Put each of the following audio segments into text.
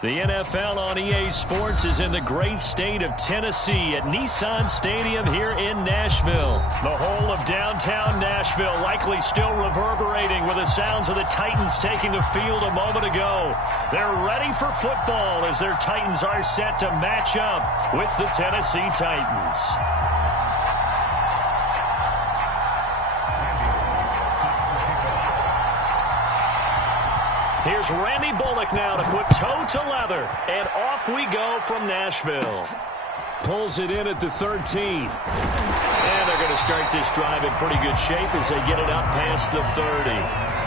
The NFL on EA Sports is in the great state of Tennessee at Nissan Stadium here in Nashville. The whole of downtown Nashville likely still reverberating with the sounds of the Titans taking the field a moment ago. They're ready for football as their Titans are set to match up with the Tennessee Titans. Here's Randy Bullock now to put toe to leather, and off we go from Nashville. Pulls it in at the 13. And they're going to start this drive in pretty good shape as they get it up past the 30.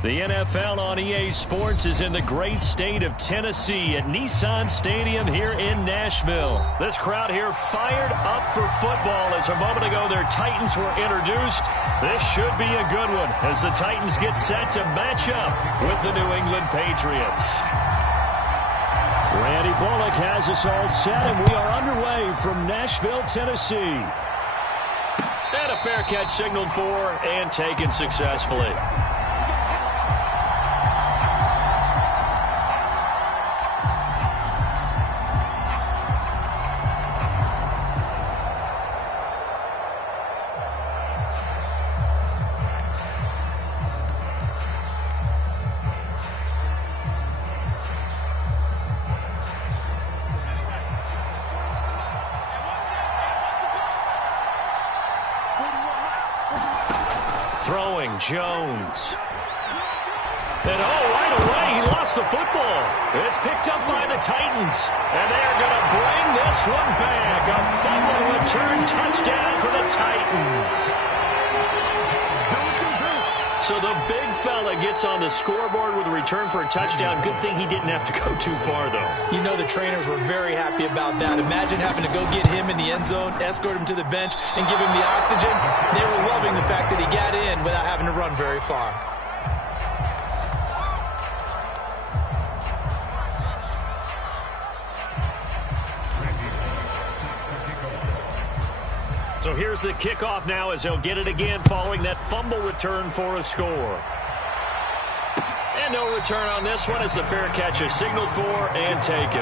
The NFL on EA Sports is in the great state of Tennessee at Nissan Stadium here in Nashville. This crowd here fired up for football as a moment ago their Titans were introduced. This should be a good one as the Titans get set to match up with the New England Patriots. Randy Bullock has us all set, and we are underway from Nashville, Tennessee. And a fair catch signaled for and taken successfully. Throwing Jones. And right away, he lost the football. It's picked up by the Titans. And they're going to bring this one back. A fumble return touchdown for the Titans. So the big fella gets on the scoreboard with a return for a touchdown. Good thing he didn't have to go too far, though. You know the trainers were very happy about that. Imagine having to go get him in the end zone, escort him to the bench, and give him the oxygen. They were loving the fact that he got in without having to run very far. So here's the kickoff now as they'll get it again following that fumble return for a score. And no return on this one as the fair catch is signaled for and taken.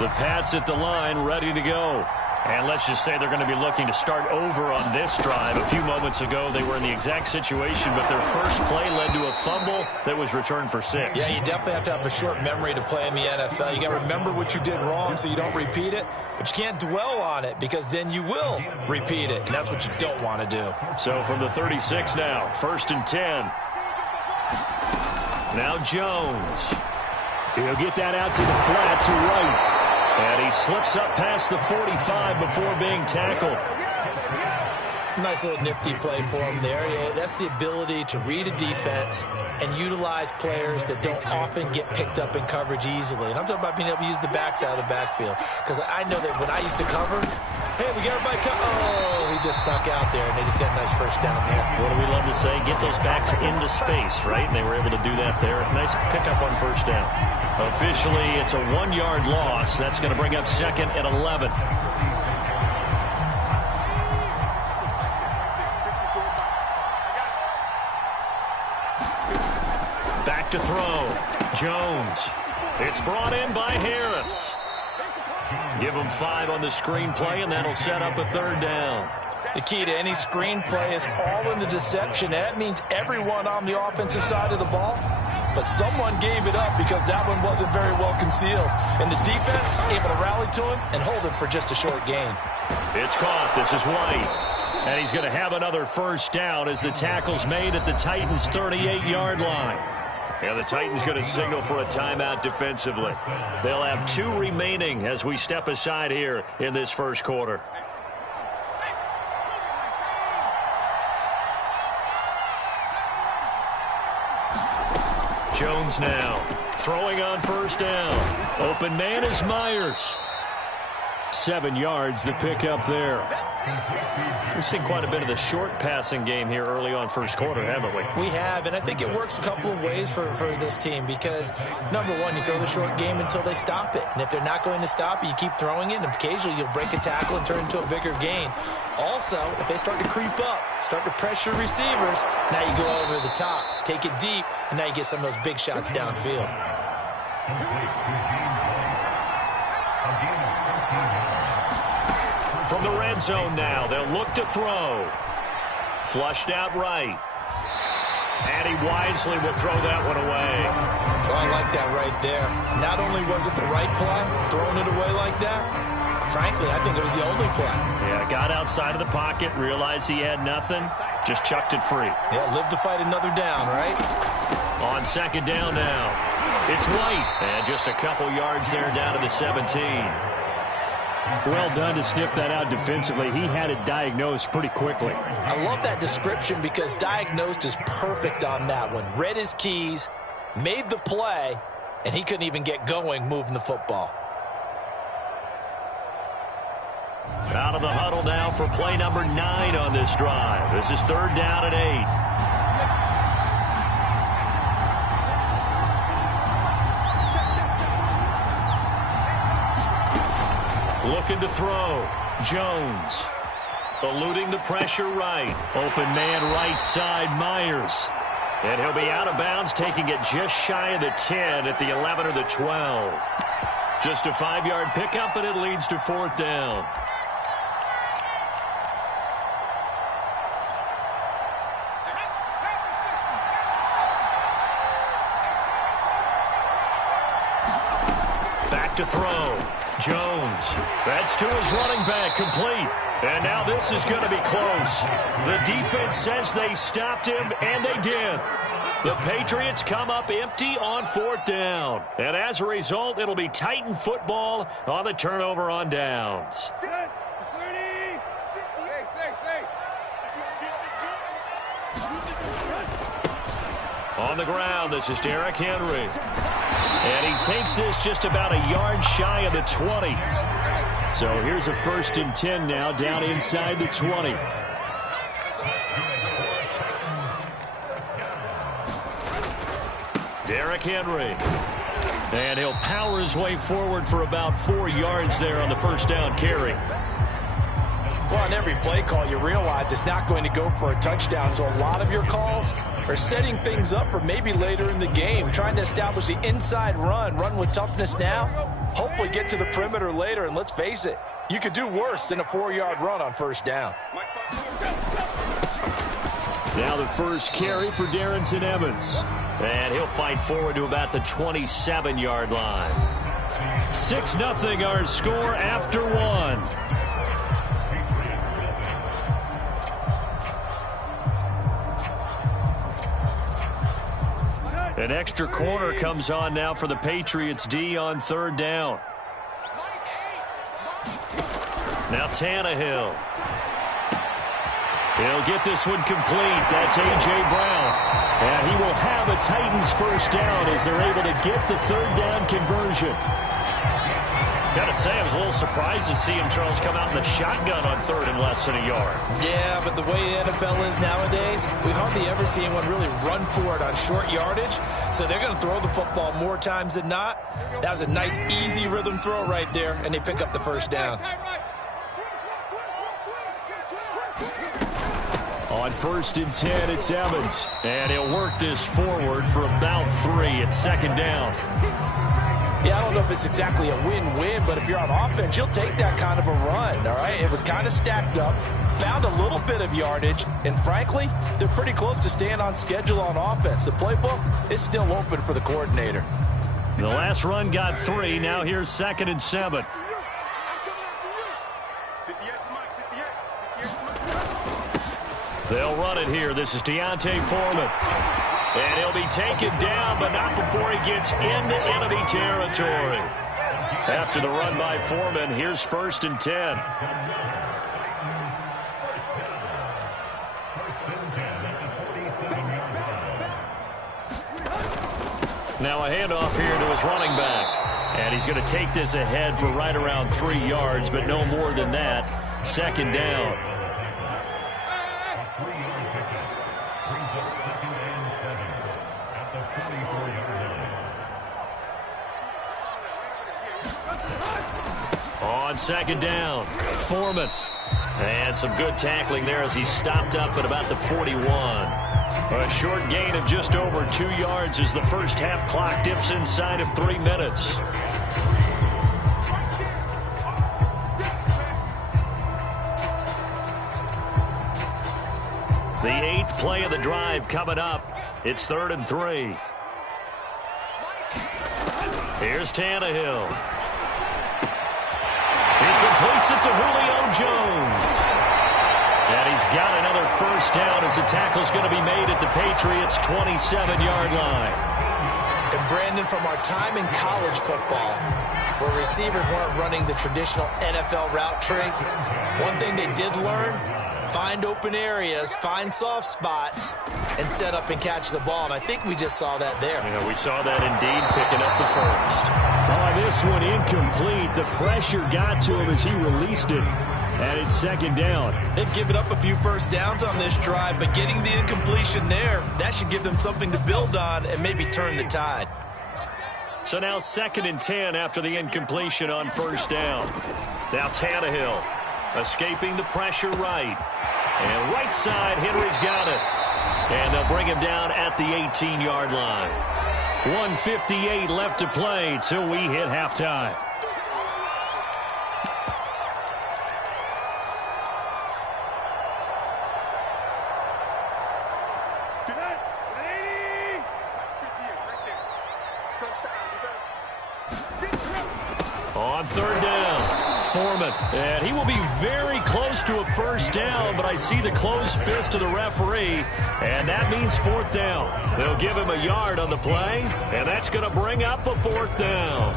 The Pats at the line ready to go. And let's just say they're going to be looking to start over on this drive. A few moments ago, they were in the exact situation, but their first play led to a fumble that was returned for 6. Yeah, you definitely have to have a short memory to play in the NFL. You got to remember what you did wrong so you don't repeat it, but you can't dwell on it because then you will repeat it, and that's what you don't want to do. So from the 36 now, 1st and 10. Now Jones. He'll get that out to the flat to right. And he slips up past the 45 before being tackled. Nice little nifty play for him there. Yeah, that's the ability to read a defense and utilize players that don't often get picked up in coverage easily. And I'm talking about being able to use the backside of the backfield. Because I know that when I used to cover, hey, we got everybody oh, he just snuck out there, and they just got a nice first down there. What do we love to say? Get those backs into space, right? And they were able to do that there. Nice pickup on first down. Officially, it's a 1-yard loss. That's going to bring up second and 11. To throw. Jones. It's brought in by Harris. Give him 5 on the screenplay, and that'll set up a third down. The key to any screenplay is all in the deception. That means everyone on the offensive side of the ball, but someone gave it up because that one wasn't very well concealed. And the defense able to rally to him and hold him for just a short gain. It's caught. This is White. And he's going to have another first down as the tackle's made at the Titans' 38-yard line. Yeah, the Titans going to signal for a timeout defensively. They'll have 2 remaining as we step aside here in this first quarter. Jones now throwing on first down. Open man is Myers. 7 yards, the pickup there. We've seen quite a bit of the short passing game here early on first quarter, haven't we? We have, and I think it works a couple of ways for this team because, number one, you throw the short game until they stop it. And if they're not going to stop it, you keep throwing it, and occasionally you'll break a tackle and turn it into a bigger gain. Also, if they start to creep up, start to pressure receivers, now you go over the top, take it deep, and now you get some of those big shots downfield. From the red zone now, they'll look to throw. Flushed out right. And he wisely will throw that one away. Well, I like that right there. Not only was it the right play, throwing it away like that, frankly, I think it was the only play. Yeah, got outside of the pocket, realized he had nothing, just chucked it free. Yeah, live to fight another down, right? On second down now, it's White. And just a couple yards there down to the 17. Well done to sniff that out defensively. He had it diagnosed pretty quickly. I love that description because diagnosed is perfect on that one. Read his keys, made the play, and he couldn't even get going moving the football. Out of the huddle now for play number 9 on this drive. This is third down and 8. Looking to throw. Jones. Eluding the pressure right. Open man right side, Myers. And he'll be out of bounds, taking it just shy of the 10 at the 11 or the 12. Just a 5-yard pickup, and it leads to fourth down. Back to throw. Jones. That's to his running back, complete. And now this is going to be close. The defense says they stopped him, and they did. The Patriots come up empty on fourth down. And as a result, it'll be Titan football on the turnover on downs. On the ground, this is Derrick Henry. And he takes this just about a yard shy of the 20. So here's a 1st and 10 now, down inside the 20. Derrick Henry. And he'll power his way forward for about 4 yards there on the first down carry. Well, on every play call, you realize it's not going to go for a touchdown. So a lot of your calls are setting things up for maybe later in the game, trying to establish the inside run with toughness now, hopefully get to the perimeter later, and let's face it, you could do worse than a 4-yard run on first down. Now the first carry for Darrington Evans, and he'll fight forward to about the 27-yard line. 6-0 our score after 1. An extra corner comes on now for the Patriots D on third down. Now Tannehill. He'll get this one complete. That's A.J. Brown. And he will have a Titans first down as they're able to get the third down conversion. Gotta say, I was a little surprised to see him, Charles, come out in the shotgun on third and less than a yard. Yeah, but the way the NFL is nowadays, we hardly ever see anyone really run for it on short yardage. So they're going to throw the football more times than not. That was a nice, easy rhythm throw right there, and they pick up the first down. On 1st and 10, it's Evans. And he'll work this forward for about 3 at second down. Yeah, I don't know if it's exactly a win-win, but if you're on offense, you'll take that kind of a run, all right? It was kind of stacked up, found a little bit of yardage, and frankly, they're pretty close to staying on schedule on offense. The playbook is still open for the coordinator. The last run got 3. Now here's 2nd and 7. They'll run it here. This is Deontay Foreman. And he'll be taken down, but not before he gets into enemy territory. After the run by Foreman, here's 1st and 10. Now a handoff here to his running back. And he's going to take this ahead for right around 3 yards, but no more than that. 2nd down. On 2nd down, Foreman. And some good tackling there as he stopped up at about the 41. A short gain of just over 2 yards as the first half clock dips inside of 3 minutes. The 8th play of the drive coming up. It's 3rd and 3. Here's Tannehill. He completes it to Julio Jones. And he's got another first down as the tackle's going to be made at the Patriots' 27-yard line. And Brandon, from our time in college football, where receivers weren't running the traditional NFL route tree, one thing they did learn, find open areas, find soft spots, and set up and catch the ball. And I think we just saw that there. Yeah, we saw that indeed, picking up the first. Oh, this one incomplete. The pressure got to him as he released it. And it's 2nd down. They've given up a few first downs on this drive, but getting the incompletion there, that should give them something to build on and maybe turn the tide. So now 2nd and 10 after the incompletion on first down. Now Tannehill escaping the pressure right. And right side, Henry's got it. And they'll bring him down at the 18-yard line. 1:58 left to play till we hit halftime. On 3rd down, Foreman. And he will be very close to a first down, but I see the closed fist of the referee, and that means 4th down. They'll give him a yard on the play, and that's going to bring up a 4th down.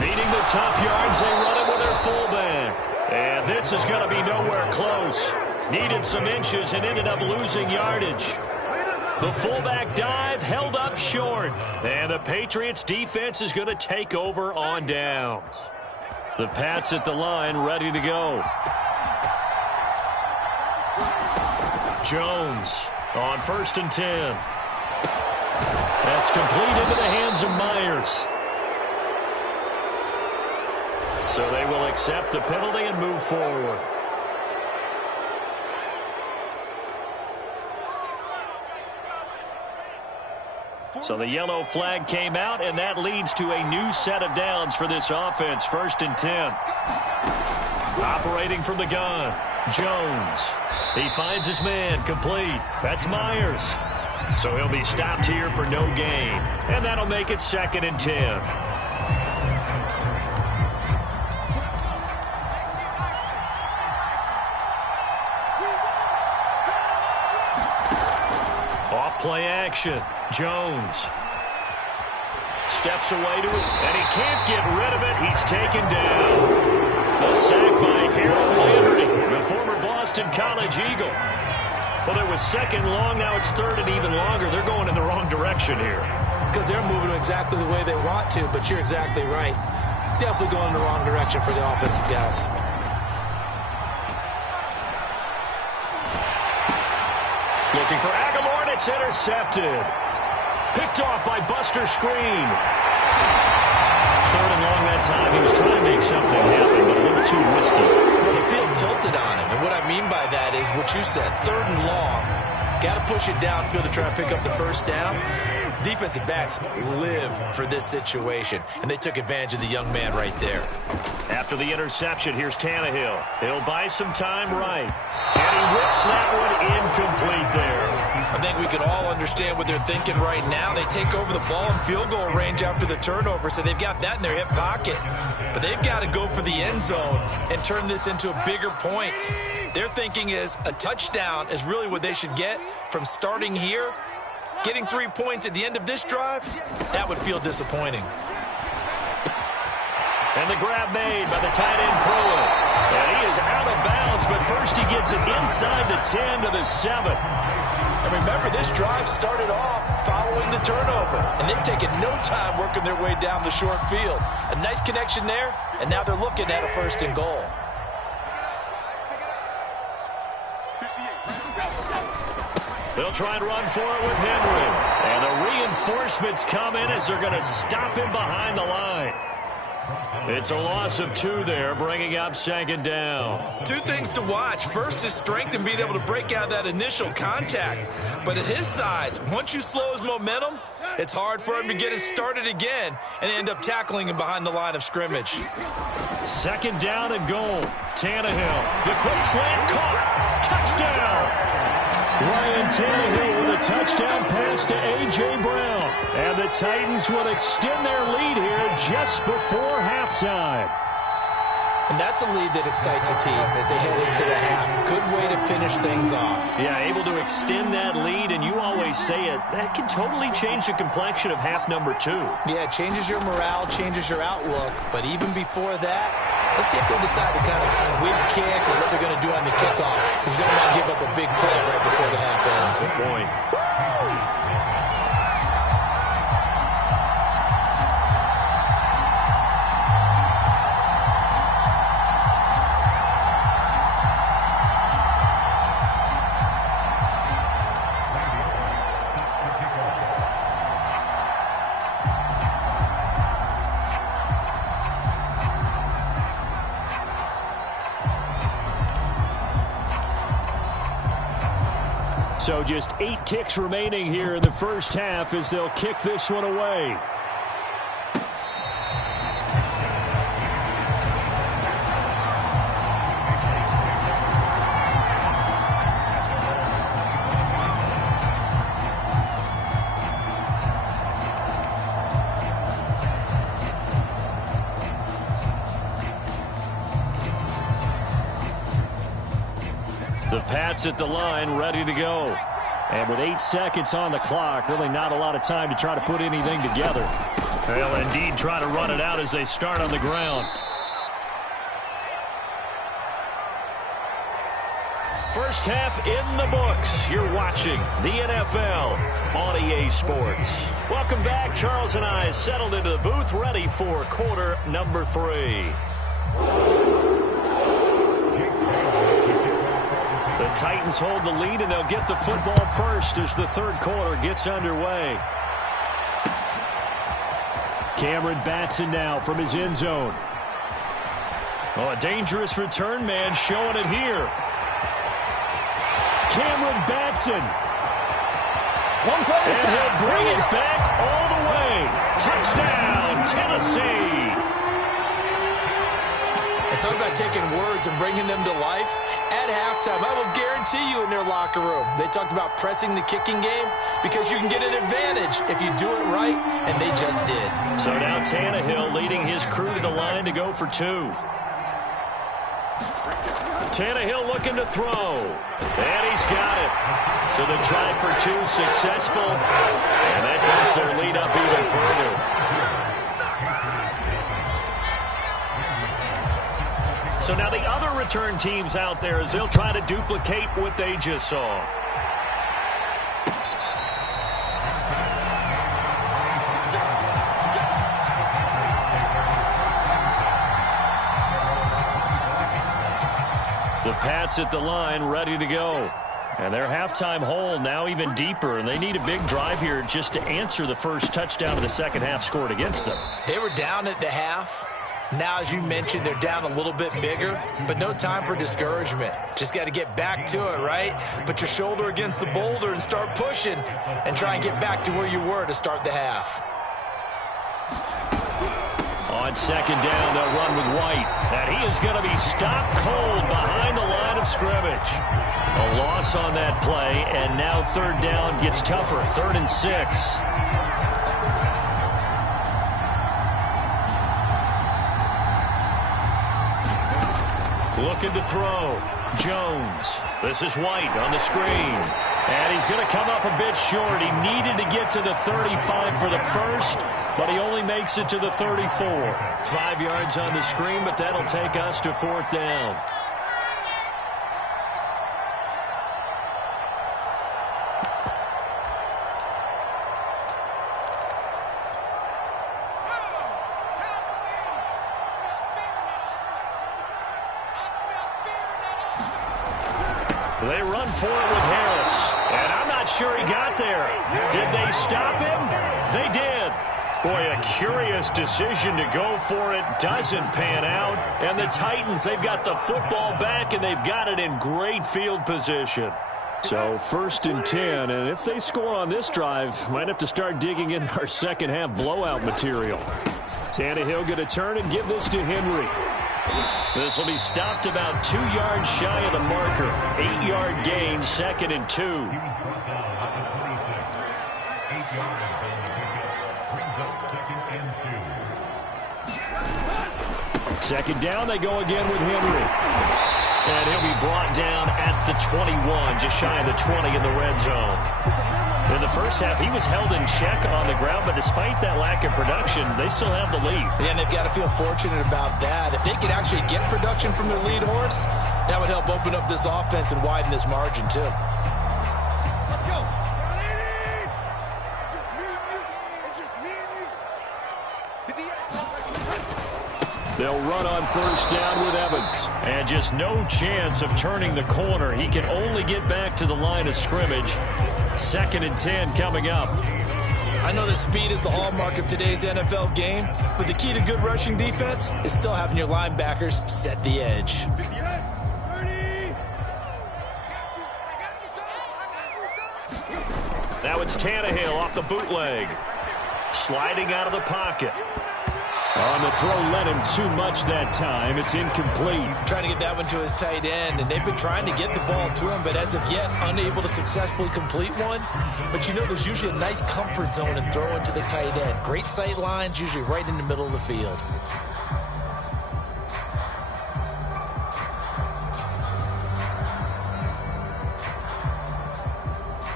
Needing the tough yards, they run it with their fullback. And this is going to be nowhere close. Needed some inches and ended up losing yardage. The fullback dive held up short. And the Patriots defense is going to take over on downs. The Pats at the line ready to go. Jones on 1st and 10. That's complete into the hands of Myers. So they will accept the penalty and move forward. So the yellow flag came out, and that leads to a new set of downs for this offense. 1st and 10. Operating from the gun, Jones. He finds his man, complete. That's Myers. So he'll be stopped here for no gain. And that'll make it 2nd and 10. Play action. Jones steps away to it, and he can't get rid of it. He's taken down. The sack by Harold Landry, the former Boston College Eagle. Well, it was second long. Now it's third and even longer. They're going in the wrong direction here. Because they're moving exactly the way they want to, but you're exactly right. Definitely going in the wrong direction for the offensive guys. Looking for Aguilar, and it's intercepted. Picked off by Buster Screen. Third and long that time. He was trying to make something happen, but a little too risky. Well, the field tilted on him, and what I mean by that is what you said, third and long. Got to push it downfield to try to pick up the first down. Defensive backs live for this situation, and they took advantage of the young man right there. After the interception, here's Tannehill. He'll buy some time right. And he whips that one incomplete there. I think we can all understand what they're thinking right now. They take over the ball in field goal range after the turnover, so they've got that in their hip pocket. But they've got to go for the end zone and turn this into a bigger point. Their thinking is a touchdown is really what they should get from starting here. Getting 3 points at the end of this drive, that would feel disappointing. And the grab made by the tight end Pruitt. And he is out of bounds, but first he gets it inside the 10 to the 7. And remember, this drive started off following the turnover, and they've taken no time working their way down the short field. A nice connection there, and now they're looking at a first and goal. They'll try and run for it with Henry. And the reinforcements come in as they're going to stop him behind the line. It's a loss of 2 there, bringing up second down. 2 things to watch. First, his strength and being able to break out that initial contact. But at his size, once you slow his momentum, it's hard for him to get it started again and end up tackling him behind the line of scrimmage. Second down and goal. Tannehill, the quick slant caught. Touchdown. Ryan Tannehill with a touchdown pass to A.J. Brown. And the Titans will extend their lead here just before halftime. And that's a lead that excites a team as they head into the half. Good way to finish things off. Yeah, able to extend that lead, and you always say it, that can totally change the complexion of half number 2. Yeah, it changes your morale, changes your outlook. But even before that, let's see if they decide to kind of squib kick or what they're going to do on the kickoff, because you don't want to give up a big play right before the half ends. Good point. So just 8 ticks remaining here in the first half as they'll kick this one away. The Pats at the line, ready to go. And with 8 seconds on the clock, really not a lot of time to try to put anything together. They'll indeed try to run it out as they start on the ground. First half in the books. You're watching the NFL on EA Sports. Welcome back. Charles and I settled into the booth, ready for quarter number 3. The Titans hold the lead, and they'll get the football first as the third quarter gets underway. Cameron Batson now from his end zone. Oh, a dangerous return man showing it here. Cameron Batson. And he'll bring it back all the way. Touchdown, Tennessee. And talk about taking words and bringing them to life. At halftime, I will guarantee you in their locker room, they talked about pressing the kicking game because you can get an advantage if you do it right, and they just did. So now Tannehill leading his crew to the line to go for 2. Tannehill looking to throw. And he's got it. So the try for 2 successful. And that bumps their lead up even further. So now the other return teams out there as they'll try to duplicate what they just saw. The Pats at the line ready to go. And their halftime hole now even deeper, and they need a big drive here just to answer the first touchdown of the second half scored against them. They were down at the half. Now, as you mentioned, they're down a little bit bigger, but no time for discouragement. Just got to get back to it, right? Put your shoulder against the boulder and start pushing and try and get back to where you were to start the half. On second down, they'll run with White. And he is going to be stopped cold behind the line of scrimmage. A loss on that play, and now third down gets tougher. 3rd and 6. Looking to throw. Jones. This is White on the screen. And he's going to come up a bit short. He needed to get to the 35 for the first, but he only makes it to the 34. 5 yards on the screen, but that'll take us to 4th down. They run for it with Harris. And I'm not sure he got there. Did they stop him? They did. Boy, a curious decision to go for it. Doesn't pan out. And the Titans, they've got the football back, and they've got it in great field position. So 1st and 10, and if they score on this drive, might have to start digging in our second half blowout material. Tannehill going to turn and give this to Henry. This will be stopped about 2 yards shy of the marker. 8-yard gain, 2nd and 2. Second down, they go again with Henry. And he'll be brought down at the 21, just shy of the 20 in the red zone. In the first half, he was held in check on the ground, but despite that lack of production, they still have the lead. Yeah, and they've got to feel fortunate about that. If they could actually get production from their lead horse, that would help open up this offense and widen this margin, too. Let's go. It's just me and you. It's just me and you. They'll run on 1st down with Evans. And just no chance of turning the corner. He can only get back to the line of scrimmage. 2nd and 10 coming up. I know that speed is the hallmark of today's NFL game, but the key to good rushing defense is still having your linebackers set the edge. Now it's Tannehill off the bootleg. Sliding out of the pocket. On the throw, led him too much that time. It's incomplete. Trying to get that one to his tight end, and they've been trying to get the ball to him, but as of yet, unable to successfully complete one. But you know, there's usually a nice comfort zone in throwing to the tight end. Great sight lines, usually right in the middle of the field.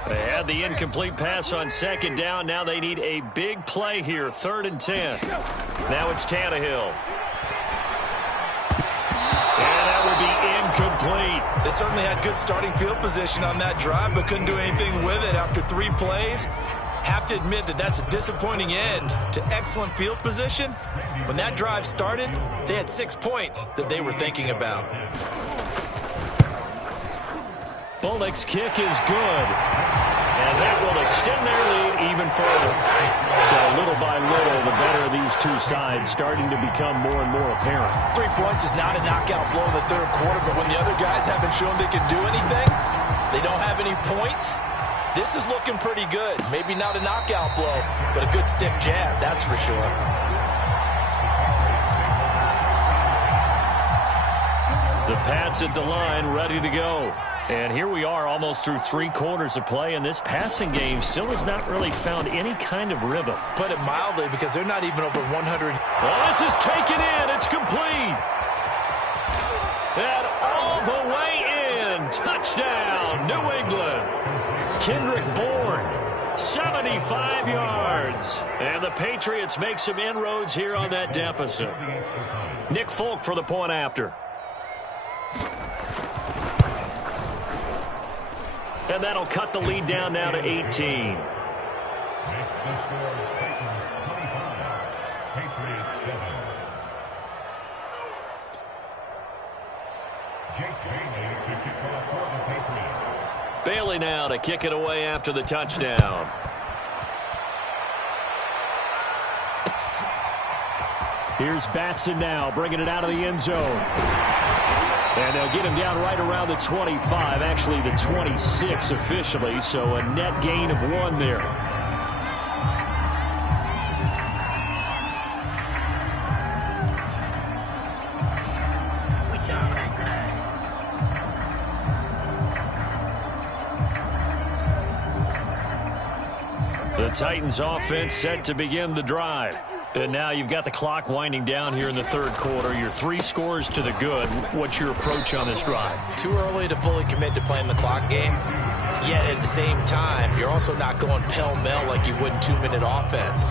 They had the incomplete pass on second down. Now they need a big play here. 3rd and 10. Now it's Tannehill. And that will be incomplete. They certainly had good starting field position on that drive, but couldn't do anything with it after 3 plays. Have to admit that that's a disappointing end to excellent field position. When that drive started, they had 6 points that they were thinking about. Bullock's kick is good. And that will extend their lead even further. So little by little, the better of these two sides starting to become more and more apparent. 3 points is not a knockout blow in the 3rd quarter, but when the other guys haven't shown they can do anything, they don't have any points, this is looking pretty good. Maybe not a knockout blow, but a good stiff jab, that's for sure. The Pats at the line, ready to go. And here we are almost through 3 quarters of play, and this passing game still has not really found any kind of rhythm. Put it mildly, because they're not even over 100. Well, this is taken in. It's complete. And all the way in. Touchdown, New England. Kendrick Bourne, 75 yards. And the Patriots make some inroads here on that deficit. Nick Folk for the point after. And that'll cut the lead down now to 18. Bailey now to kick it away after the touchdown. Here's Batson now, bringing it out of the end zone. And they'll get him down right around the 25, actually the 26 officially, so a net gain of 1 there. The Titans offense set to begin the drive. And now you've got the clock winding down here in the third quarter. You're 3 scores to the good. What's your approach on this drive? Too early to fully commit to playing the clock game. Yet at the same time, you're also not going pell-mell like you would in 2-minute offense.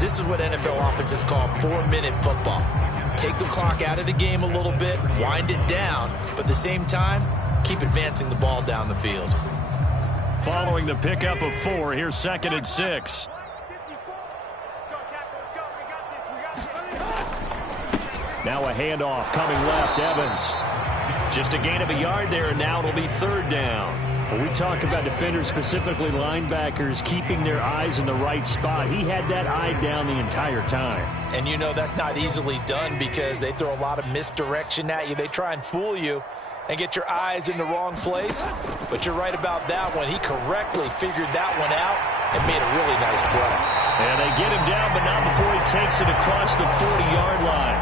This is what NFL offenses call 4-minute football. Take the clock out of the game a little bit, wind it down, but at the same time, keep advancing the ball down the field. Following the pickup of 4, here's 2nd and 6. Now a handoff coming left, Evans. Just a gain of a yard there, and now it'll be 3rd down. When we talk about defenders, specifically linebackers, keeping their eyes in the right spot, he had that eye down the entire time. And you know that's not easily done because they throw a lot of misdirection at you. They try and fool you and get your eyes in the wrong place. But you're right about that one. He correctly figured that one out and made a really nice play. And they get him down, but not before he takes it across the 40-yard line.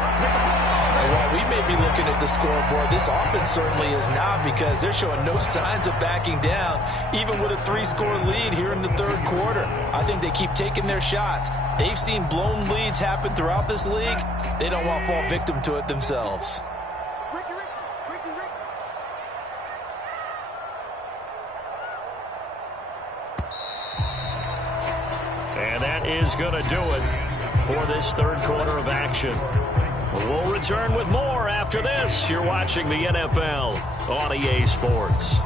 And while we may be looking at the scoreboard, this offense certainly is not, because they're showing no signs of backing down, even with a 3-score lead here in the third quarter. I think they keep taking their shots. They've seen blown leads happen throughout this league. They don't want to fall victim to it themselves. And that is going to do it for this third quarter of action. We'll return with more after this. You're watching the NFL on EA Sports.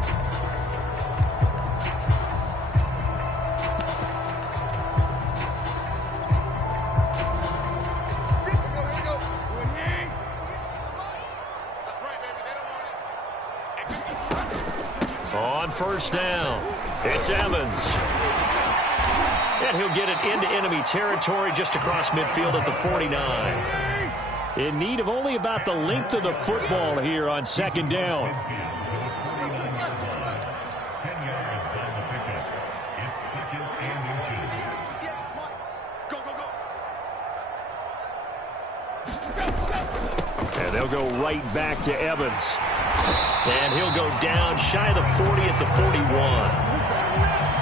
On 1st down, it's Evans. And he'll get it into enemy territory just across midfield at the 49. In need of only about the length of the football here on 2nd down. And they'll go right back to Evans. And he'll go down shy of the 40 at the 41.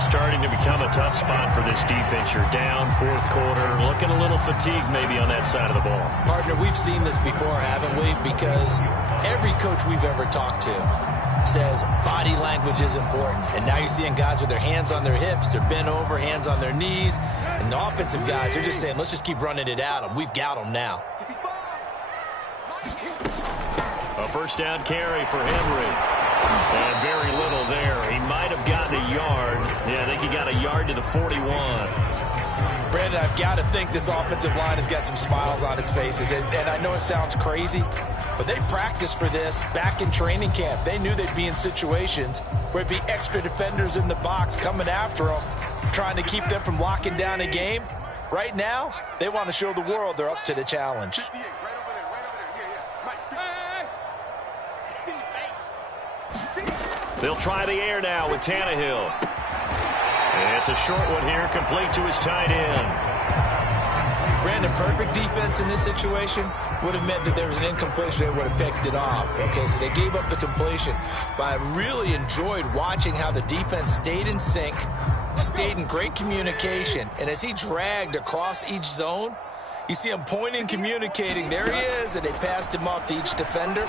Starting to become a tough spot for this defense. You're down 4th quarter, looking a little fatigued maybe on that side of the ball. Partner, we've seen this before, haven't we? Because every coach we've ever talked to says body language is important. And now you're seeing guys with their hands on their hips, they're bent over, hands on their knees. And the offensive guys, they're just saying, let's just keep running it at them. We've got them now. A 1st down carry for Henry. And very little there. He might have gotten a yard. Yeah, I think he got a yard to the 41. Brandon, I've got to think this offensive line has got some smiles on its faces. And I know it sounds crazy, but they practiced for this back in training camp. They knew they'd be in situations where it'd be extra defenders in the box coming after them, trying to keep them from locking down a game. Right now, they want to show the world they're up to the challenge. They'll try the air now with Tannehill. And it's a short one here, complete to his tight end. Brandon, perfect defense in this situation would have meant that there was an incompletion. They would have picked it off. Okay, so they gave up the completion. But I really enjoyed watching how the defense stayed in sync, stayed in great communication. And as he dragged across each zone, you see him pointing, communicating. There he is, and they passed him off to each defender.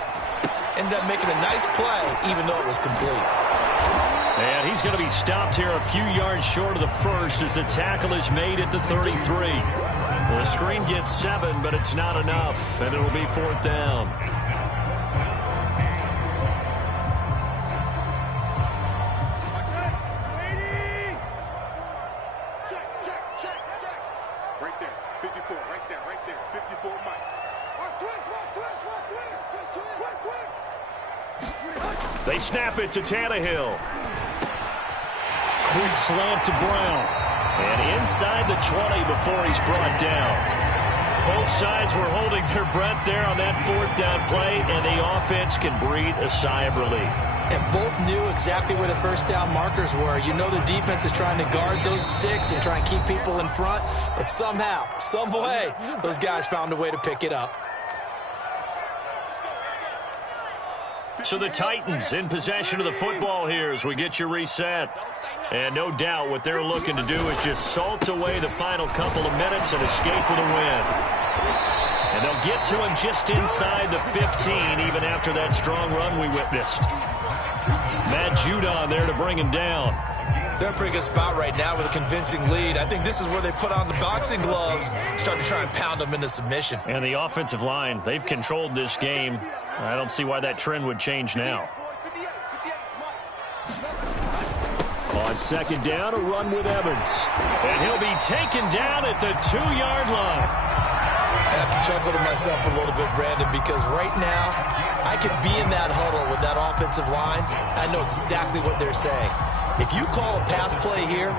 Ended up making a nice play, even though it was complete. And he's going to be stopped here a few yards short of the first as the tackle is made at the 33. The screen gets 7, but it's not enough, and it'll be 4th down. Right there, 54, right there, 54, Mike. Watch twist. They snap it to Tannehill. Quick slant to Brown. And inside the 20 before he's brought down. Both sides were holding their breath there on that 4th down play, and the offense can breathe a sigh of relief. And both knew exactly where the first down markers were. You know the defense is trying to guard those sticks and try and keep people in front, but somehow, some way, those guys found a way to pick it up. So the Titans in possession of the football here as we get you reset. And no doubt what they're looking to do is just salt away the final couple of minutes and escape with a win. And they'll get to him just inside the 15 even after that strong run we witnessed. Matt Judon there to bring him down. They're in a pretty good spot right now with a convincing lead. I think this is where they put on the boxing gloves, start to try and pound them into submission. And the offensive line, they've controlled this game. I don't see why that trend would change now. On 2nd down, a run with Evans. And he'll be taken down at the 2-yard line. I have to chuckle to myself a little bit, Brandon, because right now I could be in that huddle with that offensive line. I know exactly what they're saying. If you call a pass play here,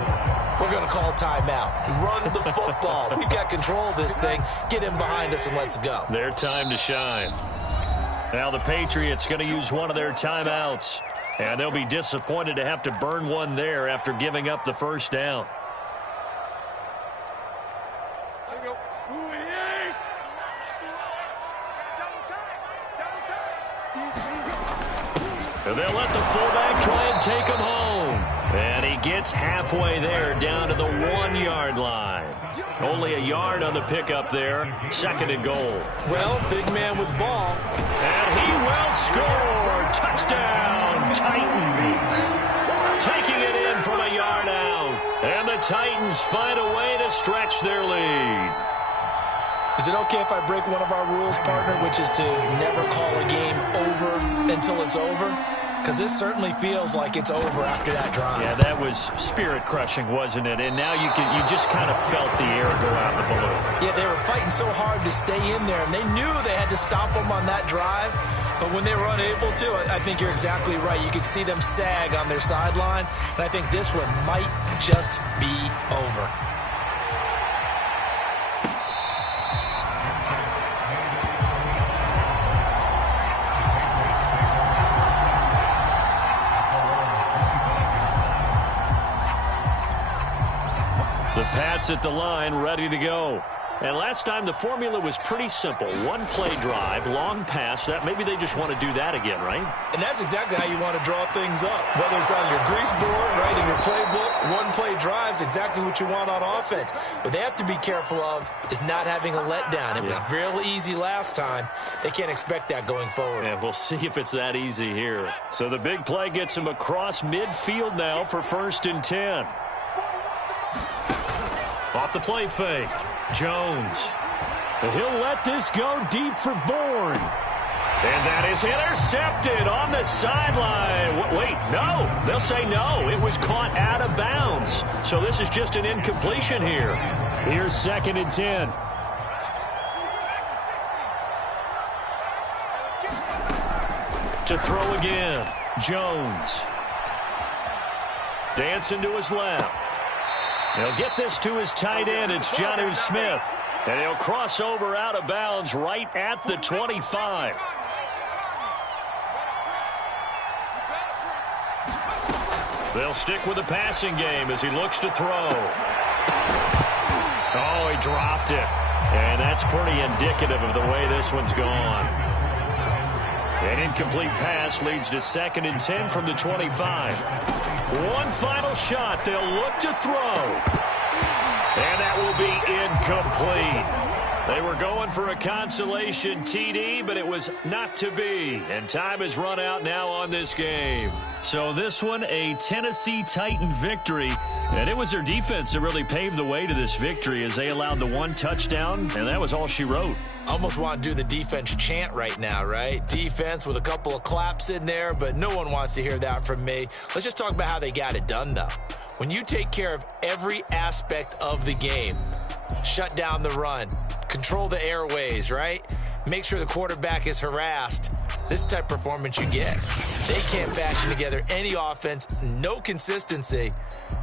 we're going to call timeout. Run the football. We've got control of this thing. Get in behind us and let's go. Their time to shine. Now the Patriots going to use one of their timeouts. And they'll be disappointed to have to burn one there after giving up the first down. And they'll let the fullback try and take him home. And he gets halfway there down to the 1-yard line. Only a yard on the pickup there. 2nd and goal. Well, big man with the ball. And he will score. Touchdown, Titans. Taking it in from a yard out. And the Titans find a way to stretch their lead. Is it okay if I break one of our rules, partner, which is to never call a game over until it's over? Because this certainly feels like it's over after that drive. Yeah, that was spirit-crushing, wasn't it? And now you just kind of felt the air go out the balloon. Yeah, they were fighting so hard to stay in there, and they knew they had to stop them on that drive. But when they were unable to, I think you're exactly right. You could see them sag on their sideline, and I think this one might just be over. The Pats at the line, ready to go. And last time the formula was pretty simple. One play drive, long pass. That maybe they just want to do that again, right? And that's exactly how you want to draw things up. Whether it's on your grease board, right, in your playbook, one play drive's exactly what you want on offense. What they have to be careful of is not having a letdown. It was real easy last time. They can't expect that going forward. And we'll see if it's that easy here. So the big play gets him across midfield now for 1st and 10. Off the play fake, Jones. And he'll let this go deep for Bourne. And that is intercepted on the sideline. Wait, no. They'll say no. It was caught out of bounds. So this is just an incompletion here. Here's 2nd and 10. To throw again, Jones. Dancing to his left. He'll get this to his tight end. It's Jonnu Smith. And he'll cross over out of bounds right at the 25. They'll stick with the passing game as he looks to throw. Oh, he dropped it. And that's pretty indicative of the way this one's gone. An incomplete pass leads to 2nd and 10 from the 25. One final shot. They'll look to throw. And that will be incomplete. They were going for a consolation TD, but it was not to be. And time has run out now on this game. So this one, a Tennessee Titan victory. And it was their defense that really paved the way to this victory as they allowed the one touchdown, and that was all she wrote. Almost want to do the defense chant right now, right? Defense with a couple of claps in there, but no one wants to hear that from me. Let's just talk about how they got it done, though. When you take care of every aspect of the game, shut down the run, control the airways, right? Make sure the quarterback is harassed. This is the type of performance you get. They can't fashion together any offense, no consistency,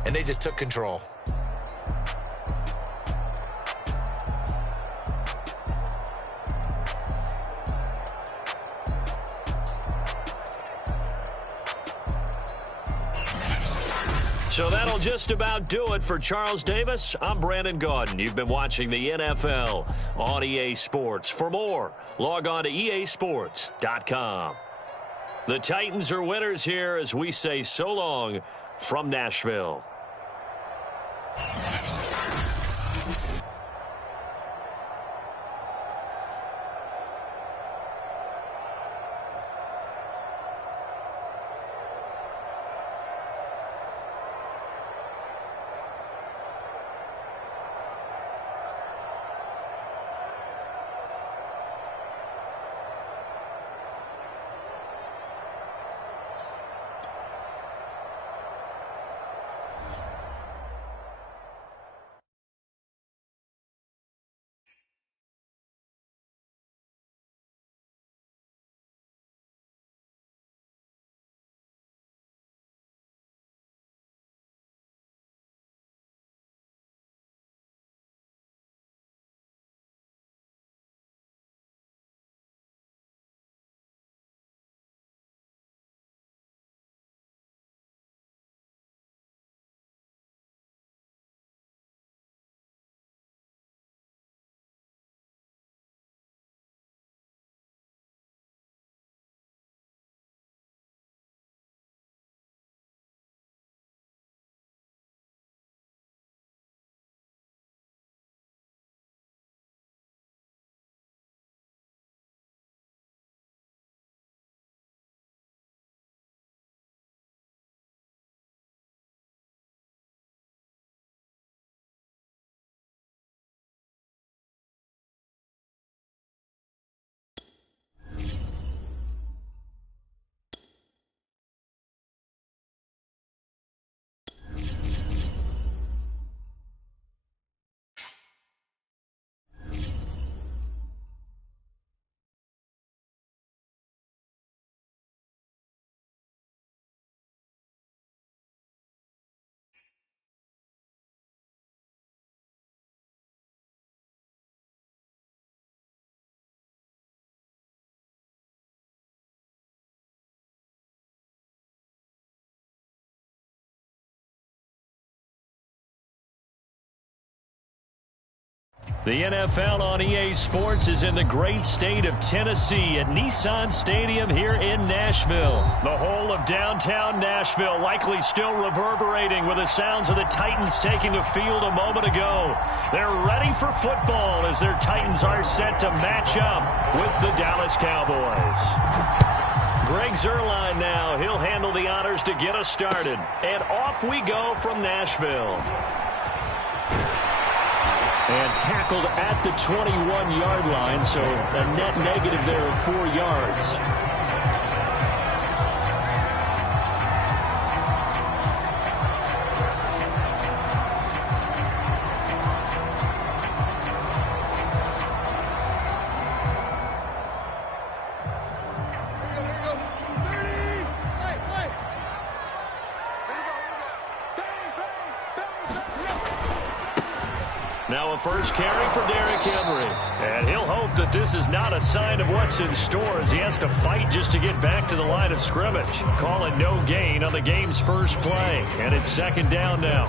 and they just took control. So that'll just about do it for Charles Davis. I'm Brandon Gaudin. You've been watching the NFL on EA Sports. For more, log on to easports.com. The Titans are winners here as we say so long from Nashville. The NFL on EA Sports is in the great state of Tennessee at Nissan Stadium here in Nashville. The whole of downtown Nashville likely still reverberating with the sounds of the Titans taking the field a moment ago. They're ready for football as their Titans are set to match up with the Dallas Cowboys. Greg Zuerlein now. He'll handle the honors to get us started. And off we go from Nashville. And tackled at the 21-yard line, so a net negative there of 4 yards. Now a first carry for Derrick Henry. And he'll hope that this is not a sign of what's in store as he has to fight just to get back to the line of scrimmage. Calling no gain on the game's first play. And it's second down now.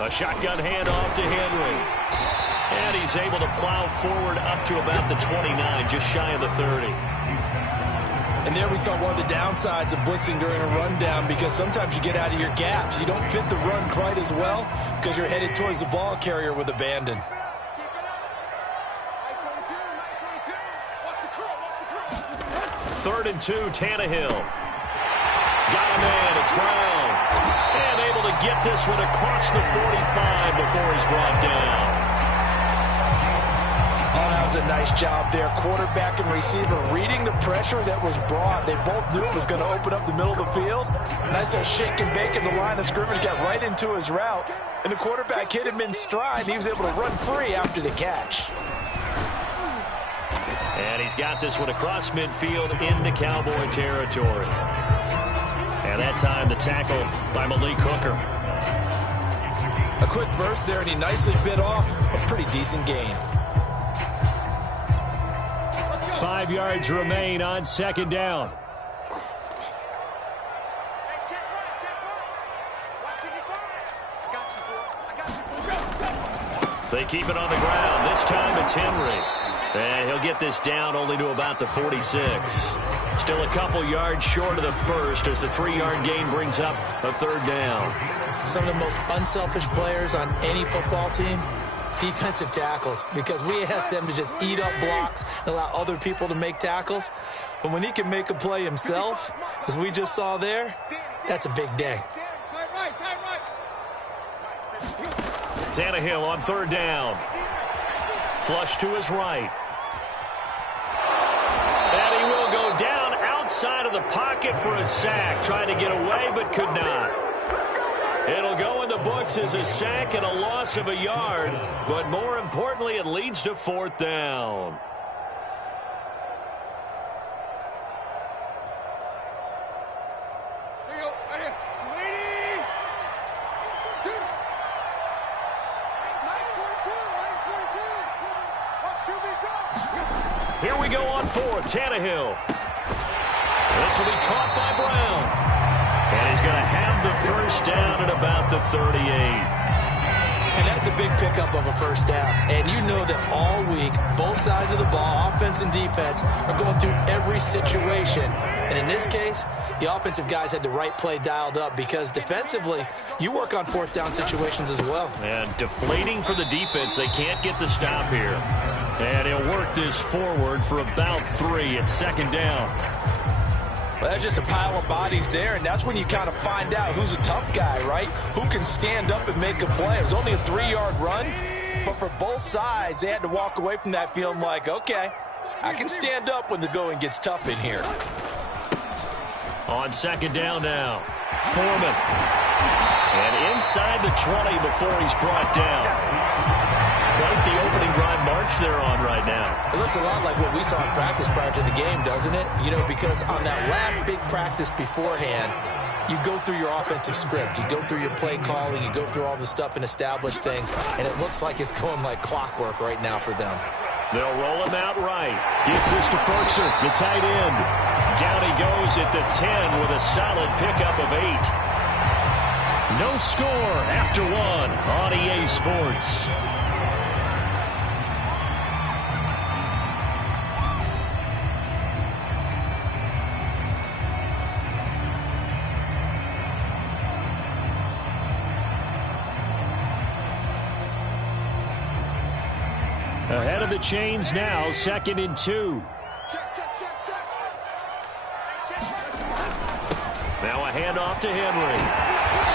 A shotgun handoff to Henry. And he's able to plow forward up to about the 29, just shy of the 30. And there we saw one of the downsides of blitzing during a rundown, because sometimes you get out of your gaps. You don't fit the run quite as well because you're headed towards the ball carrier with abandon. Third and 2, Tannehill. Got a man, it's Brown. And able to get this one across the 45 before he's brought down. Oh, that was a nice job there. Quarterback and receiver reading the pressure that was brought. They both knew it was going to open up the middle of the field. Nice little shake and bake in the line of scrimmage, got right into his route. And the quarterback hit him in stride. He was able to run free after the catch. And he's got this one across midfield into Cowboy territory. And that time the tackle by Malik Hooker. A quick burst there, and he nicely bit off a pretty decent gain. 5 yards remain on second down. They keep it on the ground. This time it's Henry. And he'll get this down only to about the 46. Still a couple yards short of the first as the 3-yard gain brings up a third down. Some of the most unselfish players on any football team, defensive tackles, because we ask them to just eat up blocks and allow other people to make tackles. But when he can make a play himself, as we just saw there, that's a big day. Tannehill on third down. Flush to his right. And he will go down outside of the pocket for a sack. Trying to get away, but could not. It'll go in the books as a sack and a loss of a yard. But more importantly, it leads to fourth down. Here we go on fourth. Tannehill. This will be caught by Brown. And he's going to have the first down at about the 38. And that's a big pickup of a first down. And you know that all week, both sides of the ball, offense and defense, are going through every situation. And in this case, the offensive guys had the right play dialed up, because defensively, you work on fourth down situations as well. And deflating for the defense. They can't get the stop here. And he'll work this forward for about 3 at second down. Well, that's just a pile of bodies there, and that's when you kind of find out who's a tough guy, right? Who can stand up and make a play. It was only a 3-yard run, but for both sides, they had to walk away from that feeling like, okay, I can stand up when the going gets tough in here. On second down now, Foreman. And inside the 20 before he's brought down. Quite the opening drive march they're on right now. It looks a lot like what we saw in practice prior to the game, doesn't it? You know, because on that last big practice beforehand, you go through your offensive script. You go through your play calling. You go through all the stuff and establish things. And it looks like it's going like clockwork right now for them. They'll roll him out right. Gets this to Ferkser, the tight end. Down he goes at the 10 with a solid pickup of 8. No score after 1 on EA Sports. Ahead of the chains now, 2nd and 2. Now a handoff to Henry.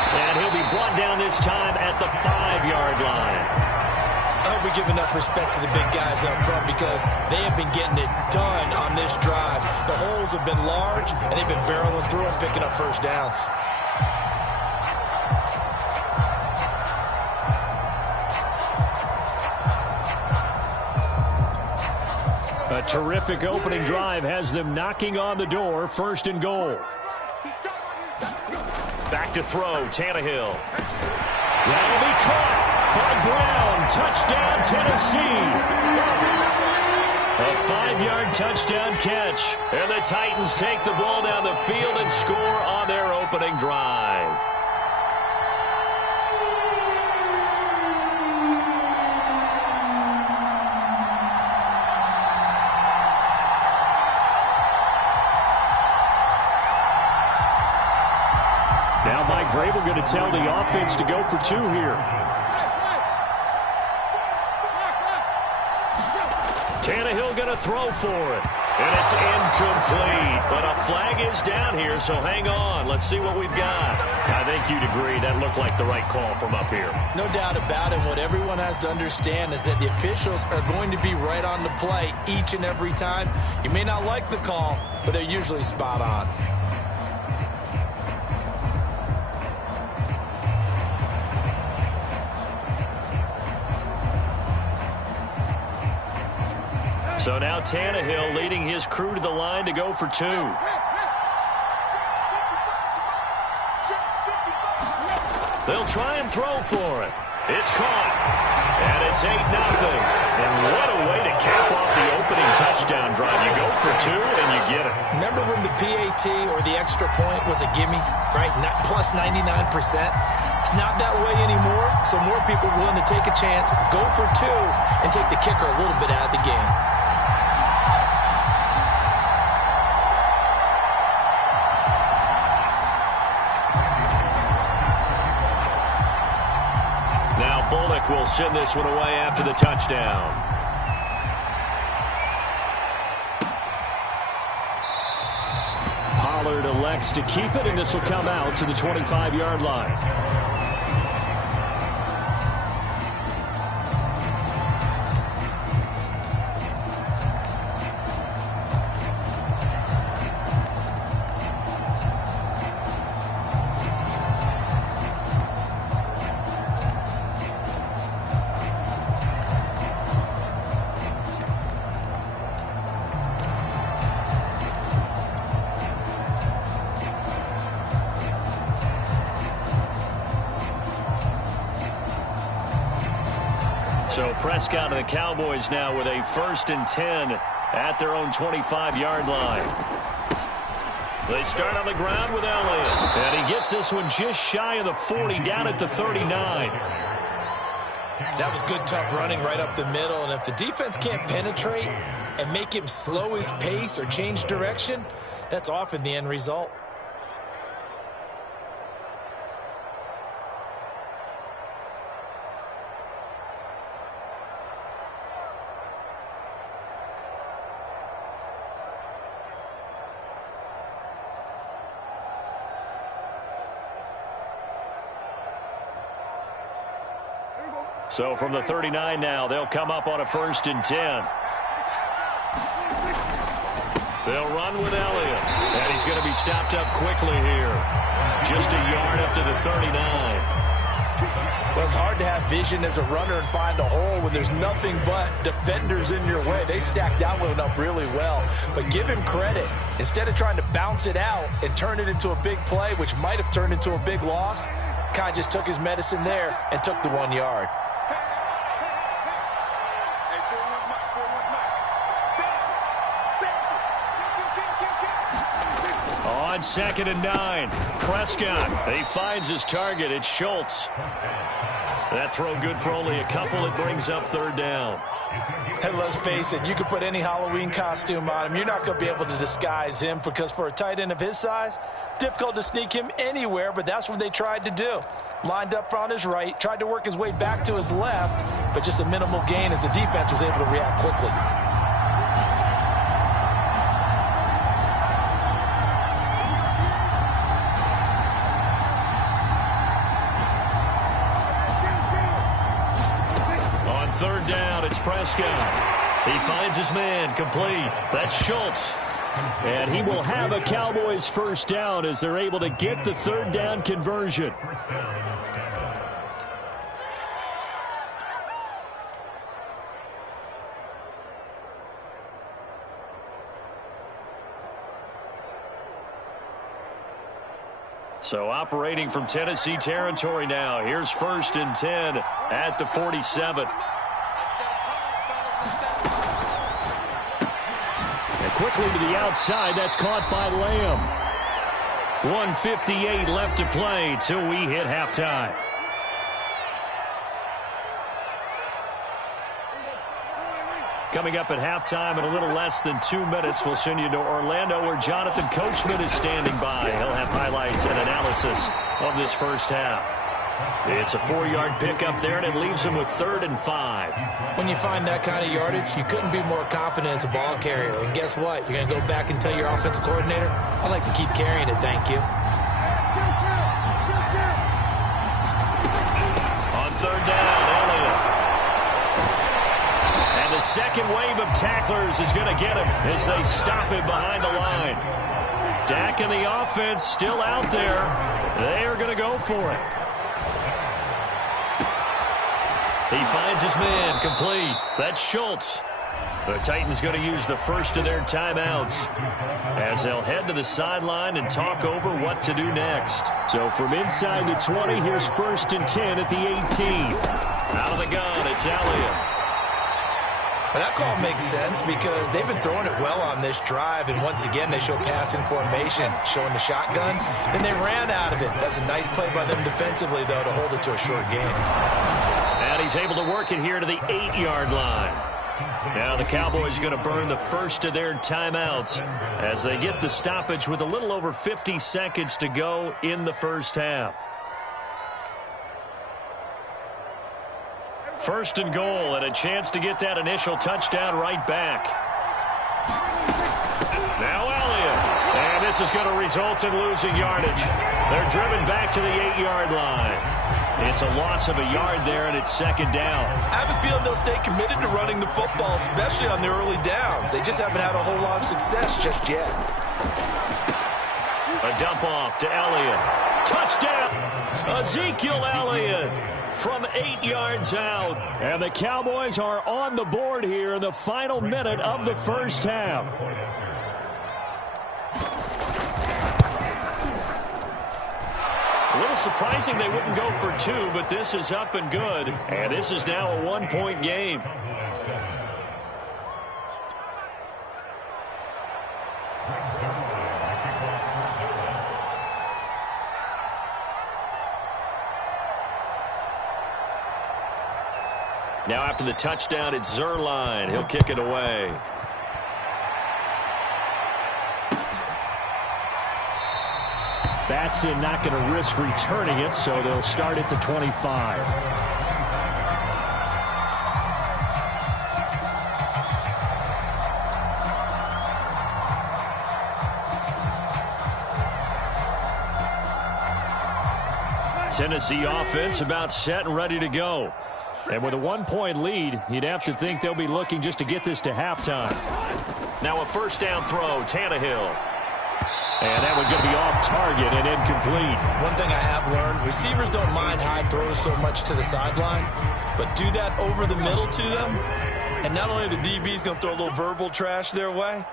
And he'll be brought down this time at the 5-yard line. I hope we give enough respect to the big guys up front, because they have been getting it done on this drive. The holes have been large, and they've been barreling through them, picking up first downs. A terrific opening drive has them knocking on the door, 1st and goal. Back to throw, Tannehill. That'll be caught by Brown. Touchdown, Tennessee. A 5-yard touchdown catch. And the Titans take the ball down the field and score on their opening drive. tell the offense to go for 2 here. Tannehill going to throw for it. And it's incomplete. But a flag is down here, so hang on. Let's see what we've got. I think you'd agree that looked like the right call from up here. No doubt about it. What everyone has to understand is that the officials are going to be right on the play each and every time. You may not like the call, but they're usually spot on. So now Tannehill leading his crew to the line to go for 2. They'll try and throw for it. It's caught. And it's 8-0. And what a way to cap off the opening touchdown drive. You go for 2 and you get it. Remember when the PAT or the extra point was a gimme, right? Plus 99%. It's not that way anymore, so more people are willing to take a chance, go for 2, and take the kicker a little bit out of the game. Will send this one away after the touchdown. Pollard elects to keep it, and this will come out to the 25-yard line. So Prescott and the Cowboys now with a 1st and 10 at their own 25-yard line. They start on the ground with Elliott. And he gets this one just shy of the 40, down at the 39. That was good, tough running right up the middle. And if the defense can't penetrate and make him slow his pace or change direction, that's often the end result. So from the 39 now, they'll come up on a 1st and 10. They'll run with Elliott. And he's going to be stopped up quickly here. Just a yard up to the 39. Well, it's hard to have vision as a runner and find a hole when there's nothing but defenders in your way. They stacked that one up really well. But give him credit. Instead of trying to bounce it out and turn it into a big play, which might have turned into a big loss, kind of just took his medicine there and took the 1 yard. On 2nd and 9, Prescott. He finds his target. It's Schultz. That throw good for only a couple. It brings up 3rd down. And let's face it, you can put any Halloween costume on him. You're not going to be able to disguise him because for a tight end of his size, difficult to sneak him anywhere, but that's what they tried to do. Lined up on his right, tried to work his way back to his left, but just a minimal gain as the defense was able to react quickly. On 3rd down, it's Prescott. He finds his man, complete. That's Schultz. And he will have a Cowboys 1st down as they're able to get the 3rd down conversion. So operating from Tennessee territory now. Here's 1st and 10 at the 47. And quickly to the outside. That's caught by Lamb. 1:58 left to play till we hit halftime. Coming up at halftime in a little less than 2 minutes, we'll send you to Orlando where Jonathan Coachman is standing by. He'll have highlights and analysis of this first half. It's a 4-yard pickup there, and it leaves him with 3rd and 5. When you find that kind of yardage, you couldn't be more confident as a ball carrier. And guess what? You're going to go back and tell your offensive coordinator, I'd like to keep carrying it, thank you. On 3rd down, Elliott. And the second wave of tacklers is going to get him as they stop him behind the line. Dak and the offense still out there. They are going to go for it. He finds his man, complete. That's Schultz. The Titans going to use the first of their timeouts as they'll head to the sideline and talk over what to do next. So from inside the 20, here's 1st and 10 at the 18. Out of the gun, it's Elliott. Well, that call makes sense because they've been throwing it well on this drive, and once again they show passing formation, showing the shotgun. Then they ran out of it. That's a nice play by them defensively, though, to hold it to a short game. And he's able to work it here to the 8-yard line. Now the Cowboys are going to burn the first of their timeouts as they get the stoppage with a little over 50 seconds to go in the first half. 1st and goal, and a chance to get that initial touchdown right back. Now Elliott. And this is going to result in losing yardage. They're driven back to the 8-yard line. It's a loss of a yard there, and it's 2nd down. I have a feeling they'll stay committed to running the football, especially on the early downs. They just haven't had a whole lot of success just yet. A dump off to Elliott. Touchdown! Ezekiel Elliott from 8 yards out. And the Cowboys are on the board here in the final minute of the first half. A little surprising they wouldn't go for 2, but this is up and good. And this is now a 1-point game. Now after the touchdown, it's Zerline. He'll kick it away. Batson not going to risk returning it, so they'll start at the 25. Tennessee offense about set and ready to go. And with a 1-point lead, you'd have to think they'll be looking just to get this to halftime. Now a 1st down throw, Tannehill. And that one's going to be off target and incomplete. One thing I have learned, receivers don't mind high throws so much to the sideline, but do that over the middle to them, and not only the DB's going to throw a little verbal trash their way,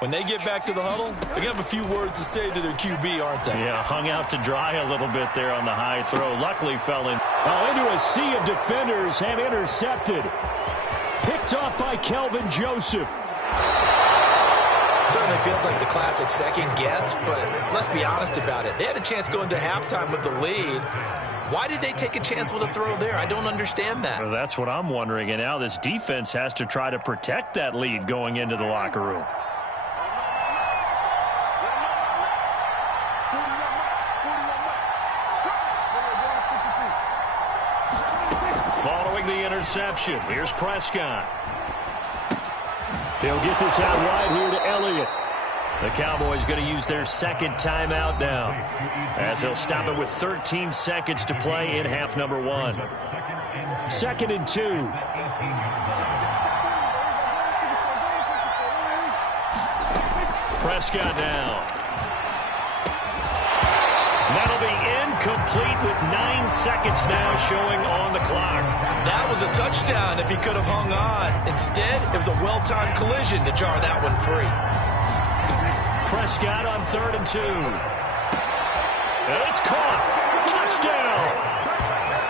when they get back to the huddle, they're going to have a few words to say to their QB, aren't they? Yeah, hung out to dry a little bit there on the high throw. Luckily fell in. Into a sea of defenders and intercepted. Picked off by Kelvin Joseph. Certainly feels like the classic second guess, but let's be honest about it. They had a chance going to halftime with the lead. Why did they take a chance with a throw there? I don't understand that. Well, that's what I'm wondering, and now this defense has to try to protect that lead going into the locker room. Following the interception, here's Prescott. They'll get this out wide here to Elliott. The Cowboys going to use their 2nd timeout now, as they'll stop it with 13 seconds to play in half number 1. 2nd and 2. Prescott now. That'll be incomplete with 9 seconds now showing on the clock. That was a touchdown if he could have hung on. Instead, it was a well-timed collision to jar that one free. Prescott on 3rd and 2. And it's caught. Touchdown.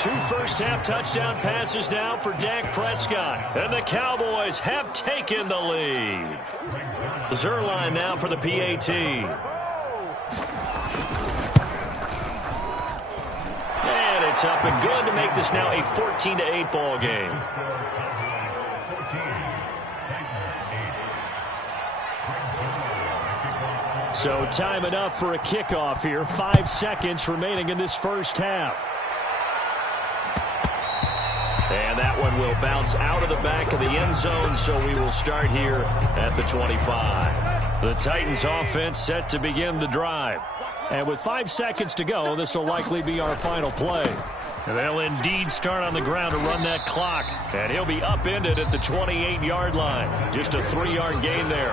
2 first-half touchdown passes now for Dak Prescott. And the Cowboys have taken the lead. Zerline now for the PAT. It's up and good to make this now a 14-8 ball game. So time enough for a kickoff here. 5 seconds remaining in this first half. And that one will bounce out of the back of the end zone, so we will start here at the 25. The Titans offense set to begin the drive. And with 5 seconds to go, this will likely be our final play. They'll indeed start on the ground to run that clock. And he'll be upended at the 28-yard line. Just a 3-yard gain there.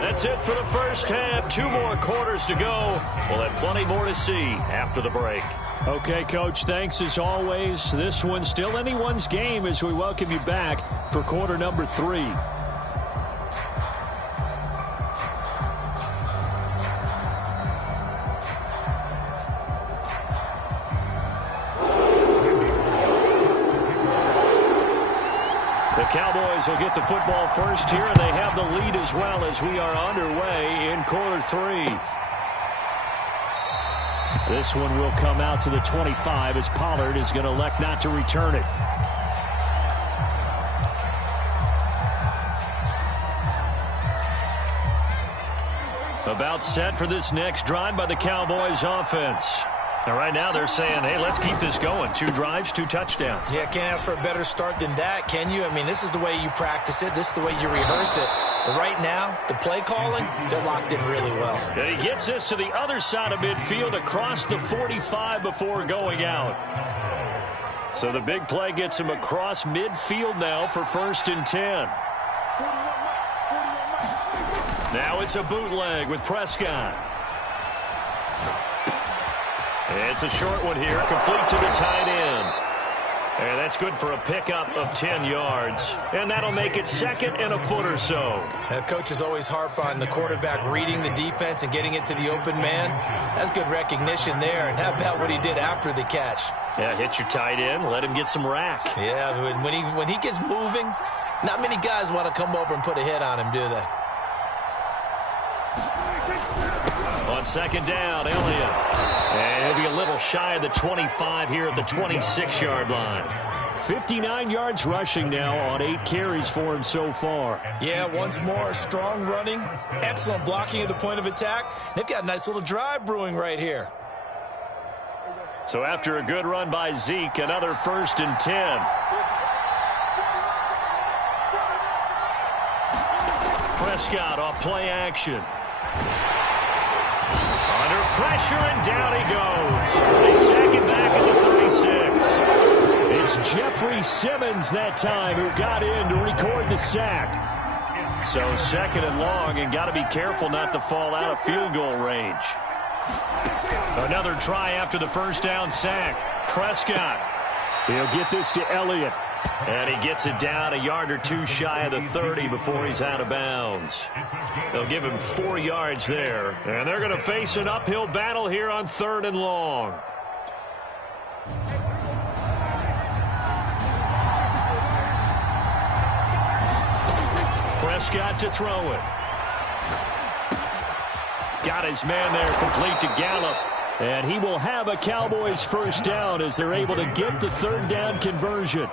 That's it for the first half. 2 more quarters to go. We'll have plenty more to see after the break. Okay, Coach, thanks as always. This one's still anyone's game as we welcome you back for quarter number 3. The Cowboys will get the football first here, and they have the lead as well as we are underway in quarter 3. This one will come out to the 25 as Pollard is going to elect not to return it. About set for this next drive by the Cowboys offense. Now, right now they're saying, hey, let's keep this going. 2 drives, 2 touchdowns. Yeah, can't ask for a better start than that, can you? I mean, this is the way you practice it. This is the way you rehearse it. But right now, the play calling, they're locked in really well. And he gets this to the other side of midfield across the 45 before going out. So the big play gets him across midfield now for 1st and 10. Now it's a bootleg with Prescott. It's a short one here, complete to the tight end. And that's good for a pickup of 10 yards. And that'll make it 2nd and a foot or so. Coaches always harp on the quarterback reading the defense and getting it to the open man. That's good recognition there. And how about what he did after the catch? Yeah, hit your tight end, let him get some rack. Yeah, when he gets moving, not many guys want to come over and put a hit on him, do they? On 2nd down, Elliott. And he'll be a little shy of the 25 here at the 26-yard line. 59 yards rushing now on 8 carries for him so far. Yeah, once more, strong running, excellent blocking at the point of attack. They've got a nice little drive brewing right here. So after a good run by Zeke, another 1st and 10. Prescott off play action. Under pressure, and down he goes. They sack it back at the 36. It's Jeffrey Simmons that time who got in to record the sack. So 2nd and long, and got to be careful not to fall out of field goal range. Another try after the 1st down sack. Prescott. He'll get this to Elliott. And he gets it down a yard or 2 shy of the 30 before he's out of bounds. They'll give him 4 yards there. And they're going to face an uphill battle here on 3rd and long. Prescott to throw it. Got his man there, complete to Gallup. And he will have a Cowboys 1st down as they're able to get the 3rd down conversion.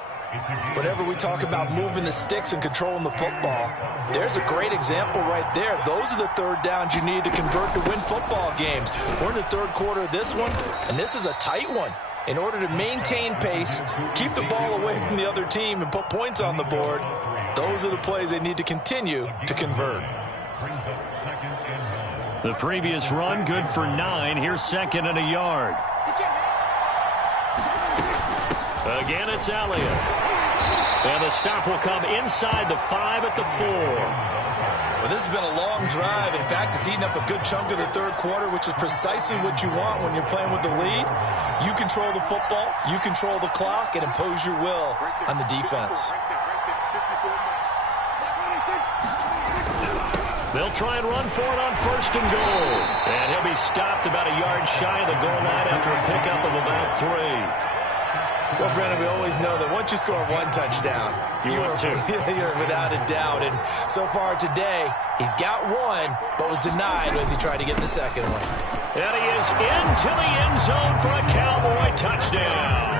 Whenever we talk about moving the sticks and controlling the football, there's a great example right there. Those are the 3rd downs you need to convert to win football games. We're in the 3rd quarter of this one, and this is a tight one. In order to maintain pace, keep the ball away from the other team, and put points on the board, those are the plays they need to continue to convert. The previous run, good for 9. Here's 2nd and a yard. Again, it's Elliott. And the stop will come inside the 5 at the 4. Well, this has been a long drive. In fact, it's eaten up a good chunk of the 3rd quarter, which is precisely what you want when you're playing with the lead. You control the football, you control the clock, and impose your will on the defense. They'll try and run for it on 1st and goal. And he'll be stopped about a yard shy of the goal line after a pickup of about 3. Well, Brandon, we always know that once you score 1 touchdown, you're without a doubt. And so far today, he's got 1, but was denied as he tried to get the 2nd one. And he is into the end zone for a Cowboy touchdown.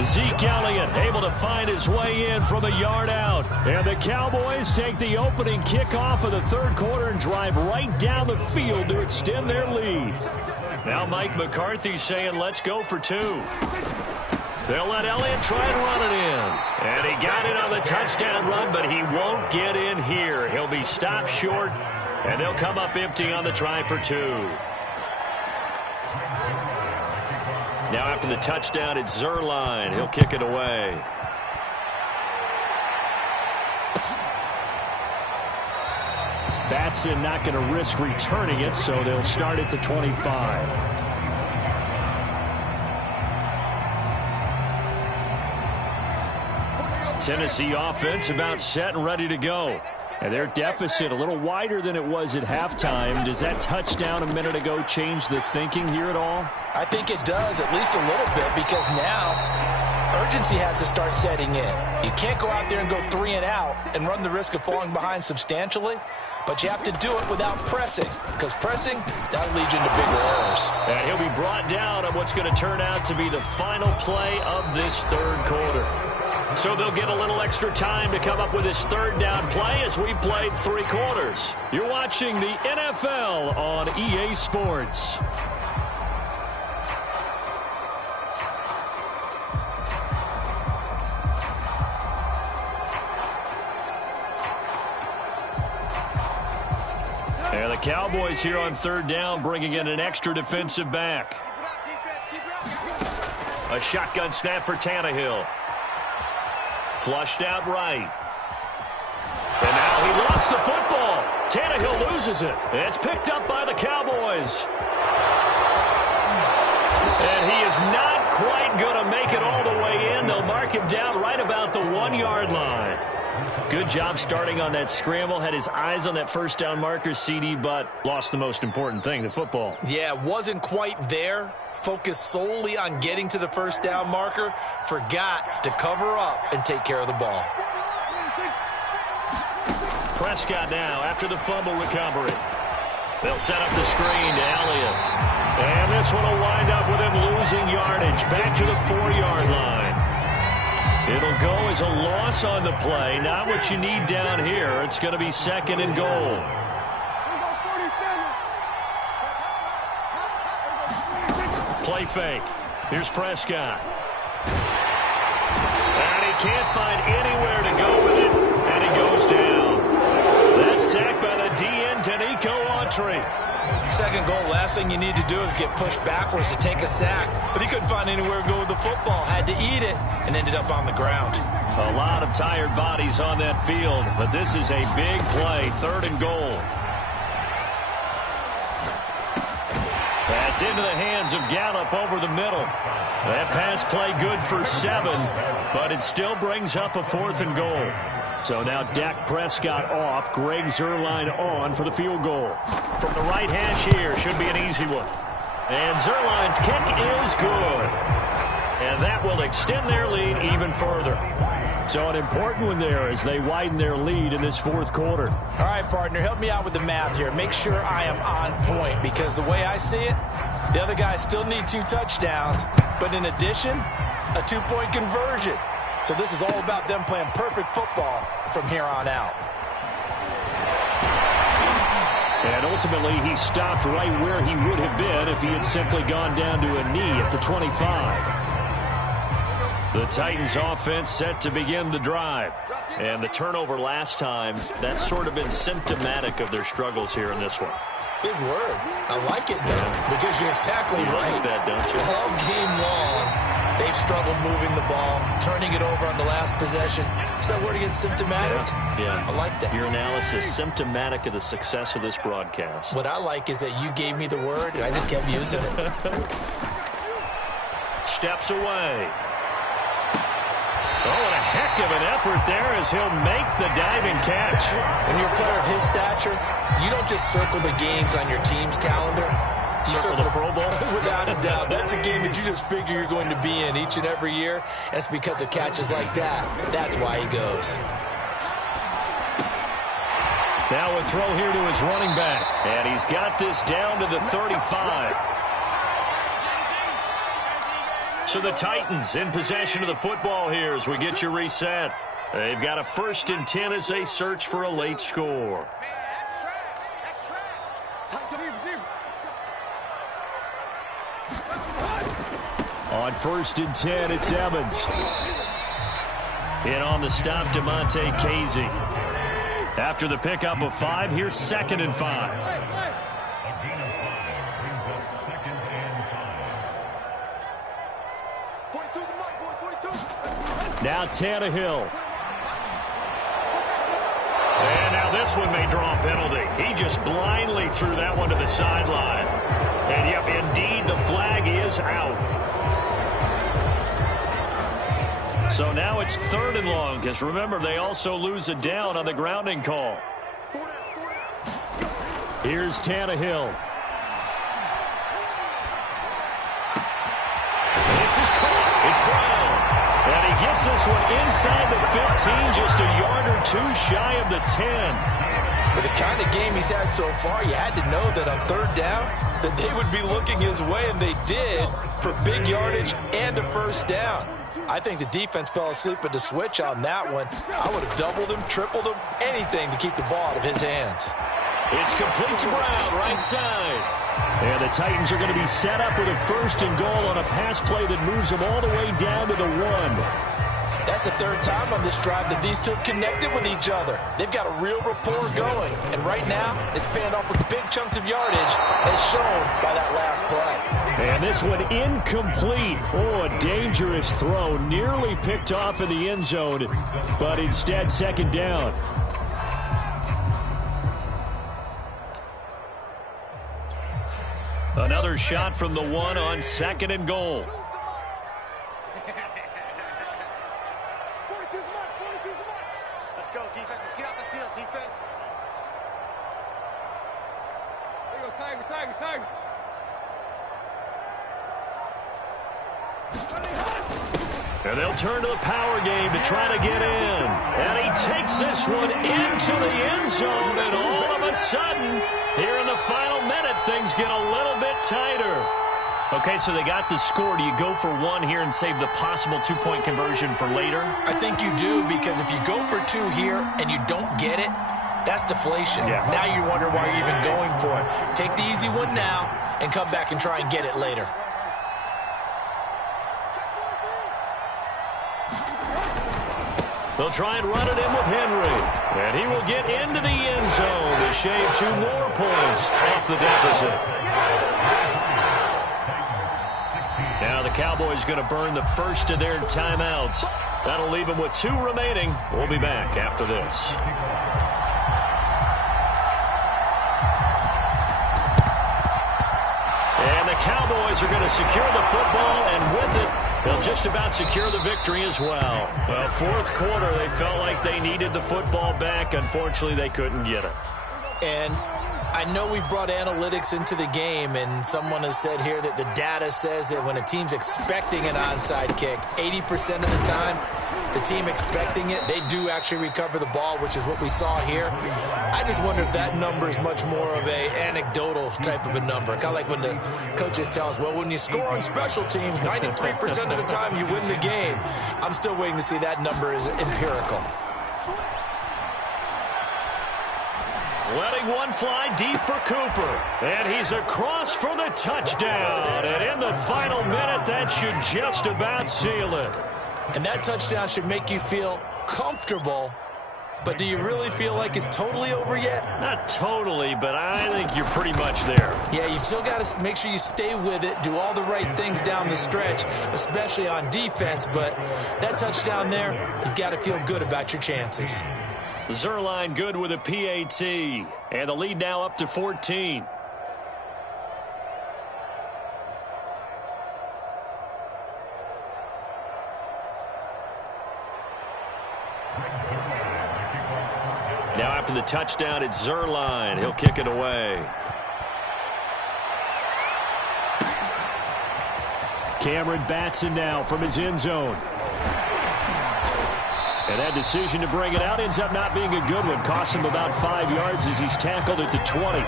Zeke Elliott able to find his way in from a yard out. And the Cowboys take the opening kickoff of the third quarter and drive right down the field to extend their lead. Now Mike McCarthy saying, let's go for 2. They'll let Elliott try and run it in. And he got it on the touchdown run, but he won't get in here. He'll be stopped short, and they'll come up empty on the try for 2. Now after the touchdown, it's Zuerlein. He'll kick it away. Batson not going to risk returning it, so they'll start at the 25. Tennessee offense about set and ready to go. And their deficit a little wider than it was at halftime. Does that touchdown a minute ago change the thinking here at all? I think it does, at least a little bit, because now urgency has to start setting in. You can't go out there and go 3 and out and run the risk of falling behind substantially, but you have to do it without pressing, because pressing, that'll lead you into bigger errors. And he'll be brought down on what's going to turn out to be the final play of this third quarter. So they'll get a little extra time to come up with this third down play as we played 3 quarters. You're watching the NFL on EA Sports. And the Cowboys here on third down bringing in an extra defensive back. A shotgun snap for Tannehill. Flushed out right. And now he lost the football. Tannehill loses it. It's picked up by the Cowboys. And he is not quite going to make it all the way in. They'll mark him down right about the 1-yard line. Good job starting on that scramble. Had his eyes on that first down marker, CD, but lost the most important thing, the football. Yeah, wasn't quite there. Focused solely on getting to the first down marker. Forgot to cover up and take care of the ball. Prescott now after the fumble recovery. They'll set up the screen to Elliott. And this one will wind up with him losing yardage. Back to the 4-yard line. It'll go as a loss on the play. Not what you need down here. It's going to be 2nd and goal. Play fake. Here's Prescott. And he can't find anywhere to go with it. And he goes down. That's sacked by the DN, Danico Autry. 2nd goal, last thing you need to do is get pushed backwards to take a sack. But he couldn't find anywhere to go with the football. Had to eat it and ended up on the ground. A lot of tired bodies on that field. But this is a big play. 3rd and goal. That's into the hands of Gallup over the middle. That pass play good for 7, but it still brings up a 4th and goal. So now Dak Prescott off, Greg Zuerlein on for the field goal. From the right hash here, should be an easy one. And Zuerlein's kick is good. And that will extend their lead even further. So an important one there as they widen their lead in this 4th quarter. All right, partner, help me out with the math here. Make sure I am on point, because the way I see it, the other guys still need 2 touchdowns, but in addition, a 2-point conversion. So this is all about them playing perfect football from here on out. And ultimately, he stopped right where he would have been if he had simply gone down to a knee at the 25. The Titans offense set to begin the drive. And the turnover last time, that's sort of been symptomatic of their struggles here in this one. Big word. I like it, though, because you're exactly right. Like that, don't you? All game long, they've struggled moving the ball, turning it over on the last possession. Is that word again, symptomatic? Yeah. I like that. Your analysis, symptomatic of the success of this broadcast. What I like is that you gave me the word, and I just kept using it. Steps away. Oh, and a heck of an effort there as he'll make the diving catch. When you're a player of his stature, you don't just circle the games on your team's calendar. You circle the Pro Bowl? Without a doubt. That's a game that you just figure you're going to be in each and every year. And it's because of catches like that. That's why he goes. Now a throw here to his running back. And he's got this down to the 35. So the Titans in possession of the football here as we get you reset. They've got a 1st and 10 as they search for a late score. On 1st and 10, it's Evans. In on the stop, DeMonte Casey. After the pickup of 5, here's 2nd and 5. Now Tannehill. And now this one may draw a penalty. He just blindly threw that one to the sideline. And yep, indeed, the flag is out. So now it's 3rd and long, because remember, they also lose a down on the grounding call. Here's Tannehill. This is caught. It's Brown. And he gets this one inside the 15, just a yard or 2 shy of the 10. With the kind of game he's had so far, you had to know that on 3rd down, that they would be looking his way, and they did, for big yardage and a 1st down. I think the defense fell asleep at the switch on that one. I would have doubled him, tripled him, anything to keep the ball out of his hands. It's complete to Brown, right side. And the Titans are going to be set up with a 1st and goal on a pass play that moves them all the way down to the 1. That's the 3rd time on this drive that these two have connected with each other. They've got a real rapport going. And right now, it's paying off with big chunks of yardage, as shown by that last play. And this one incomplete. Oh, a dangerous throw. Nearly picked off in the end zone, but instead 2nd down. Another shot from the 1 on 2nd and goal. Let's go, defense. Let's get out the field, defense. There you go, Tiger. And they'll turn to the power game to try to get in. And he takes this one into the end zone, and all of a sudden, here in the final minute, things get a little bit tighter. Okay, so they got the score. Do you go for 1 here and save the possible 2-point conversion for later? I think you do, because if you go for 2 here and you don't get it, that's deflation. Yeah. Now you wonder why you're even going for it. Take the easy one now and come back and try and get it later. They'll try and run it in with Henry. And he will get into the end zone to shave 2 more points off the deficit. Now the Cowboys going to burn the first of their timeouts. That'll leave them with 2 remaining. We'll be back after this. And the Cowboys are going to secure the football, and with it, they'll just about secure the victory as well. Well, 4th quarter, they felt like they needed the football back. Unfortunately, they couldn't get it. And I know we brought analytics into the game, and someone has said here that the data says that when a team's expecting an onside kick, 80% of the time, the team expecting it, they do actually recover the ball, which is what we saw here. I just wonder if that number is much more of a anecdotal type of a number. Kind of like when the coaches tell us, well, when you score on special teams, 93% of the time you win the game. I'm still waiting to see that number is empirical. Letting one fly deep for Cooper. And he's across for the touchdown. And in the final minute, that should just about seal it. And that touchdown should make you feel comfortable. But do you really feel like it's totally over yet? Not totally, but I think you're pretty much there. Yeah, you've still got to make sure you stay with it, do all the right things down the stretch, especially on defense. But that touchdown there, you've got to feel good about your chances. Zerline good with a PAT. And the lead now up to 14. Now after the touchdown, it's Zerline. He'll kick it away. Cameron Batson now from his end zone. And that decision to bring it out ends up not being a good one. Costs him about 5 yards as he's tackled at the 20.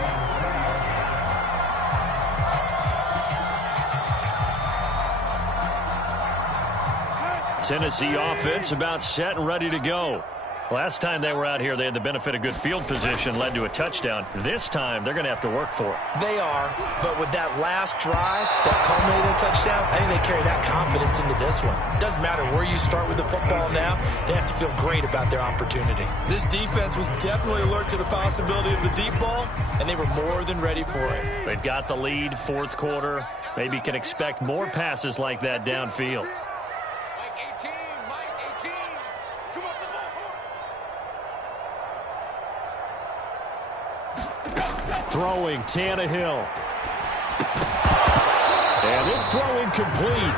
Tennessee offense about set and ready to go. Last time they were out here, they had the benefit of good field position, led to a touchdown. This time, they're going to have to work for it. They are, but with that last drive, that culminated in a touchdown, I think they carry that confidence into this one. It doesn't matter where you start with the football now, they have to feel great about their opportunity. This defense was definitely alert to the possibility of the deep ball, and they were more than ready for it. They've got the lead, fourth quarter. Maybe can expect more passes like that downfield. Throwing, Tannehill. And this throw incomplete.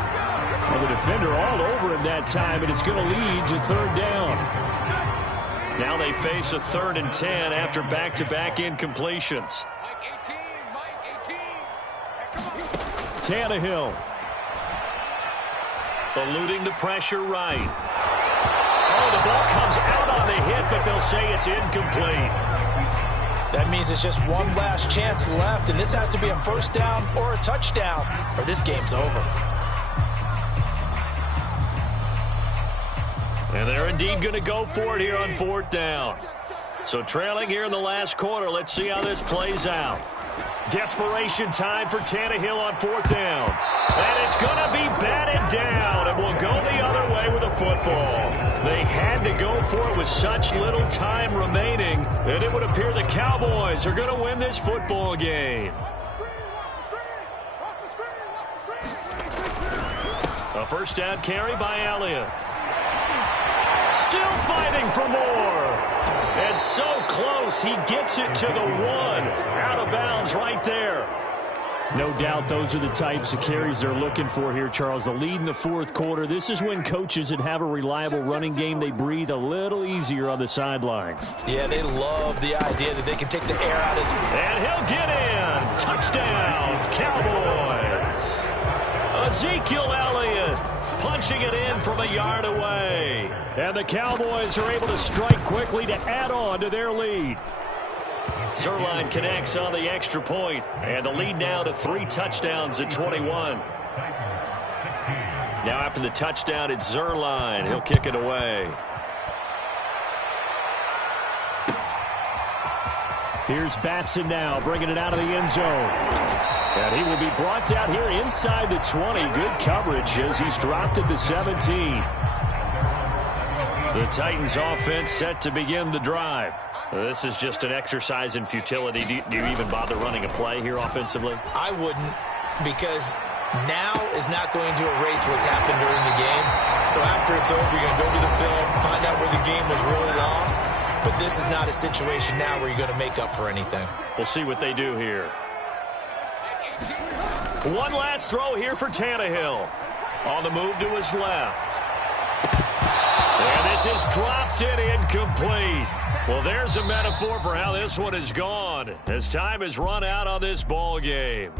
And the defender all over him that time, and it's going to lead to third down. Now they face a 3rd and 10 after back-to-back incompletions. Tannehill. Eluding the pressure right. Oh, the ball comes out on the hit, but they'll say it's incomplete. That means it's just one last chance left, and this has to be a first down or a touchdown, or this game's over. And they're indeed going to go for it here on 4th down. So trailing here in the last quarter, let's see how this plays out. Desperation time for Tannehill on 4th down. And it's going to be batted down, and will go the other way with the football. They had to go for it with such little time remaining, and it would appear the Cowboys are going to win this football game. A first down carry by Elliott. Still fighting for more. And so close, he gets it to the 1. Out of bounds right there. No doubt those are the types of carries they're looking for here, Charles. The lead in the 4th quarter. This is when coaches that have a reliable running game, they breathe a little easier on the sideline. Yeah, they love the idea that they can take the air out of it. And he'll get in. Touchdown, Cowboys. Ezekiel Elliott punching it in from a yard away. And the Cowboys are able to strike quickly to add on to their lead. Zerline connects on the extra point, and the lead now to 3 touchdowns at 21. Now after the touchdown, it's Zerline. He'll kick it away. Here's Batson now, bringing it out of the end zone. And he will be brought down here inside the 20. Good coverage as he's dropped at the 17. The Titans offense set to begin the drive. This is just an exercise in futility. Do you even bother running a play here offensively? I wouldn't, because now is not going to erase what's happened during the game. So after it's over, you're going to go to the film, find out where the game was really lost. But this is not a situation now where you're going to make up for anything. We'll see what they do here. One last throw here for Tannehill. On the move to his left. And this is dropped in incomplete. Well, there's a metaphor for how this one has gone as time has run out on this ball game.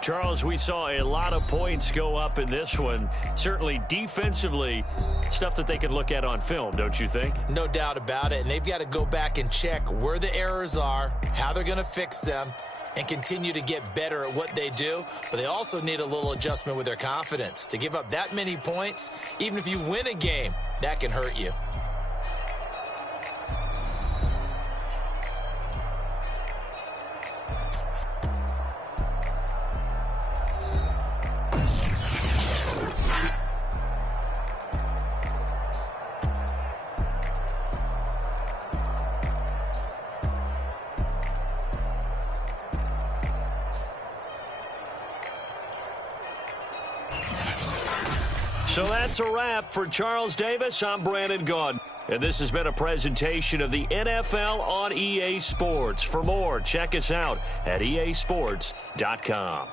Charles, we saw a lot of points go up in this one. Certainly defensively, stuff that they can look at on film, don't you think? No doubt about it. And they've got to go back and check where the errors are, how they're going to fix them, and continue to get better at what they do. But they also need a little adjustment with their confidence. To give up that many points, even if you win a game, that can hurt you. So that's a wrap for Charles Davis. I'm Brandon Gaudin. And this has been a presentation of the NFL on EA Sports. For more, check us out at easports.com.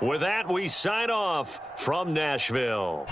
With that, we sign off from Nashville.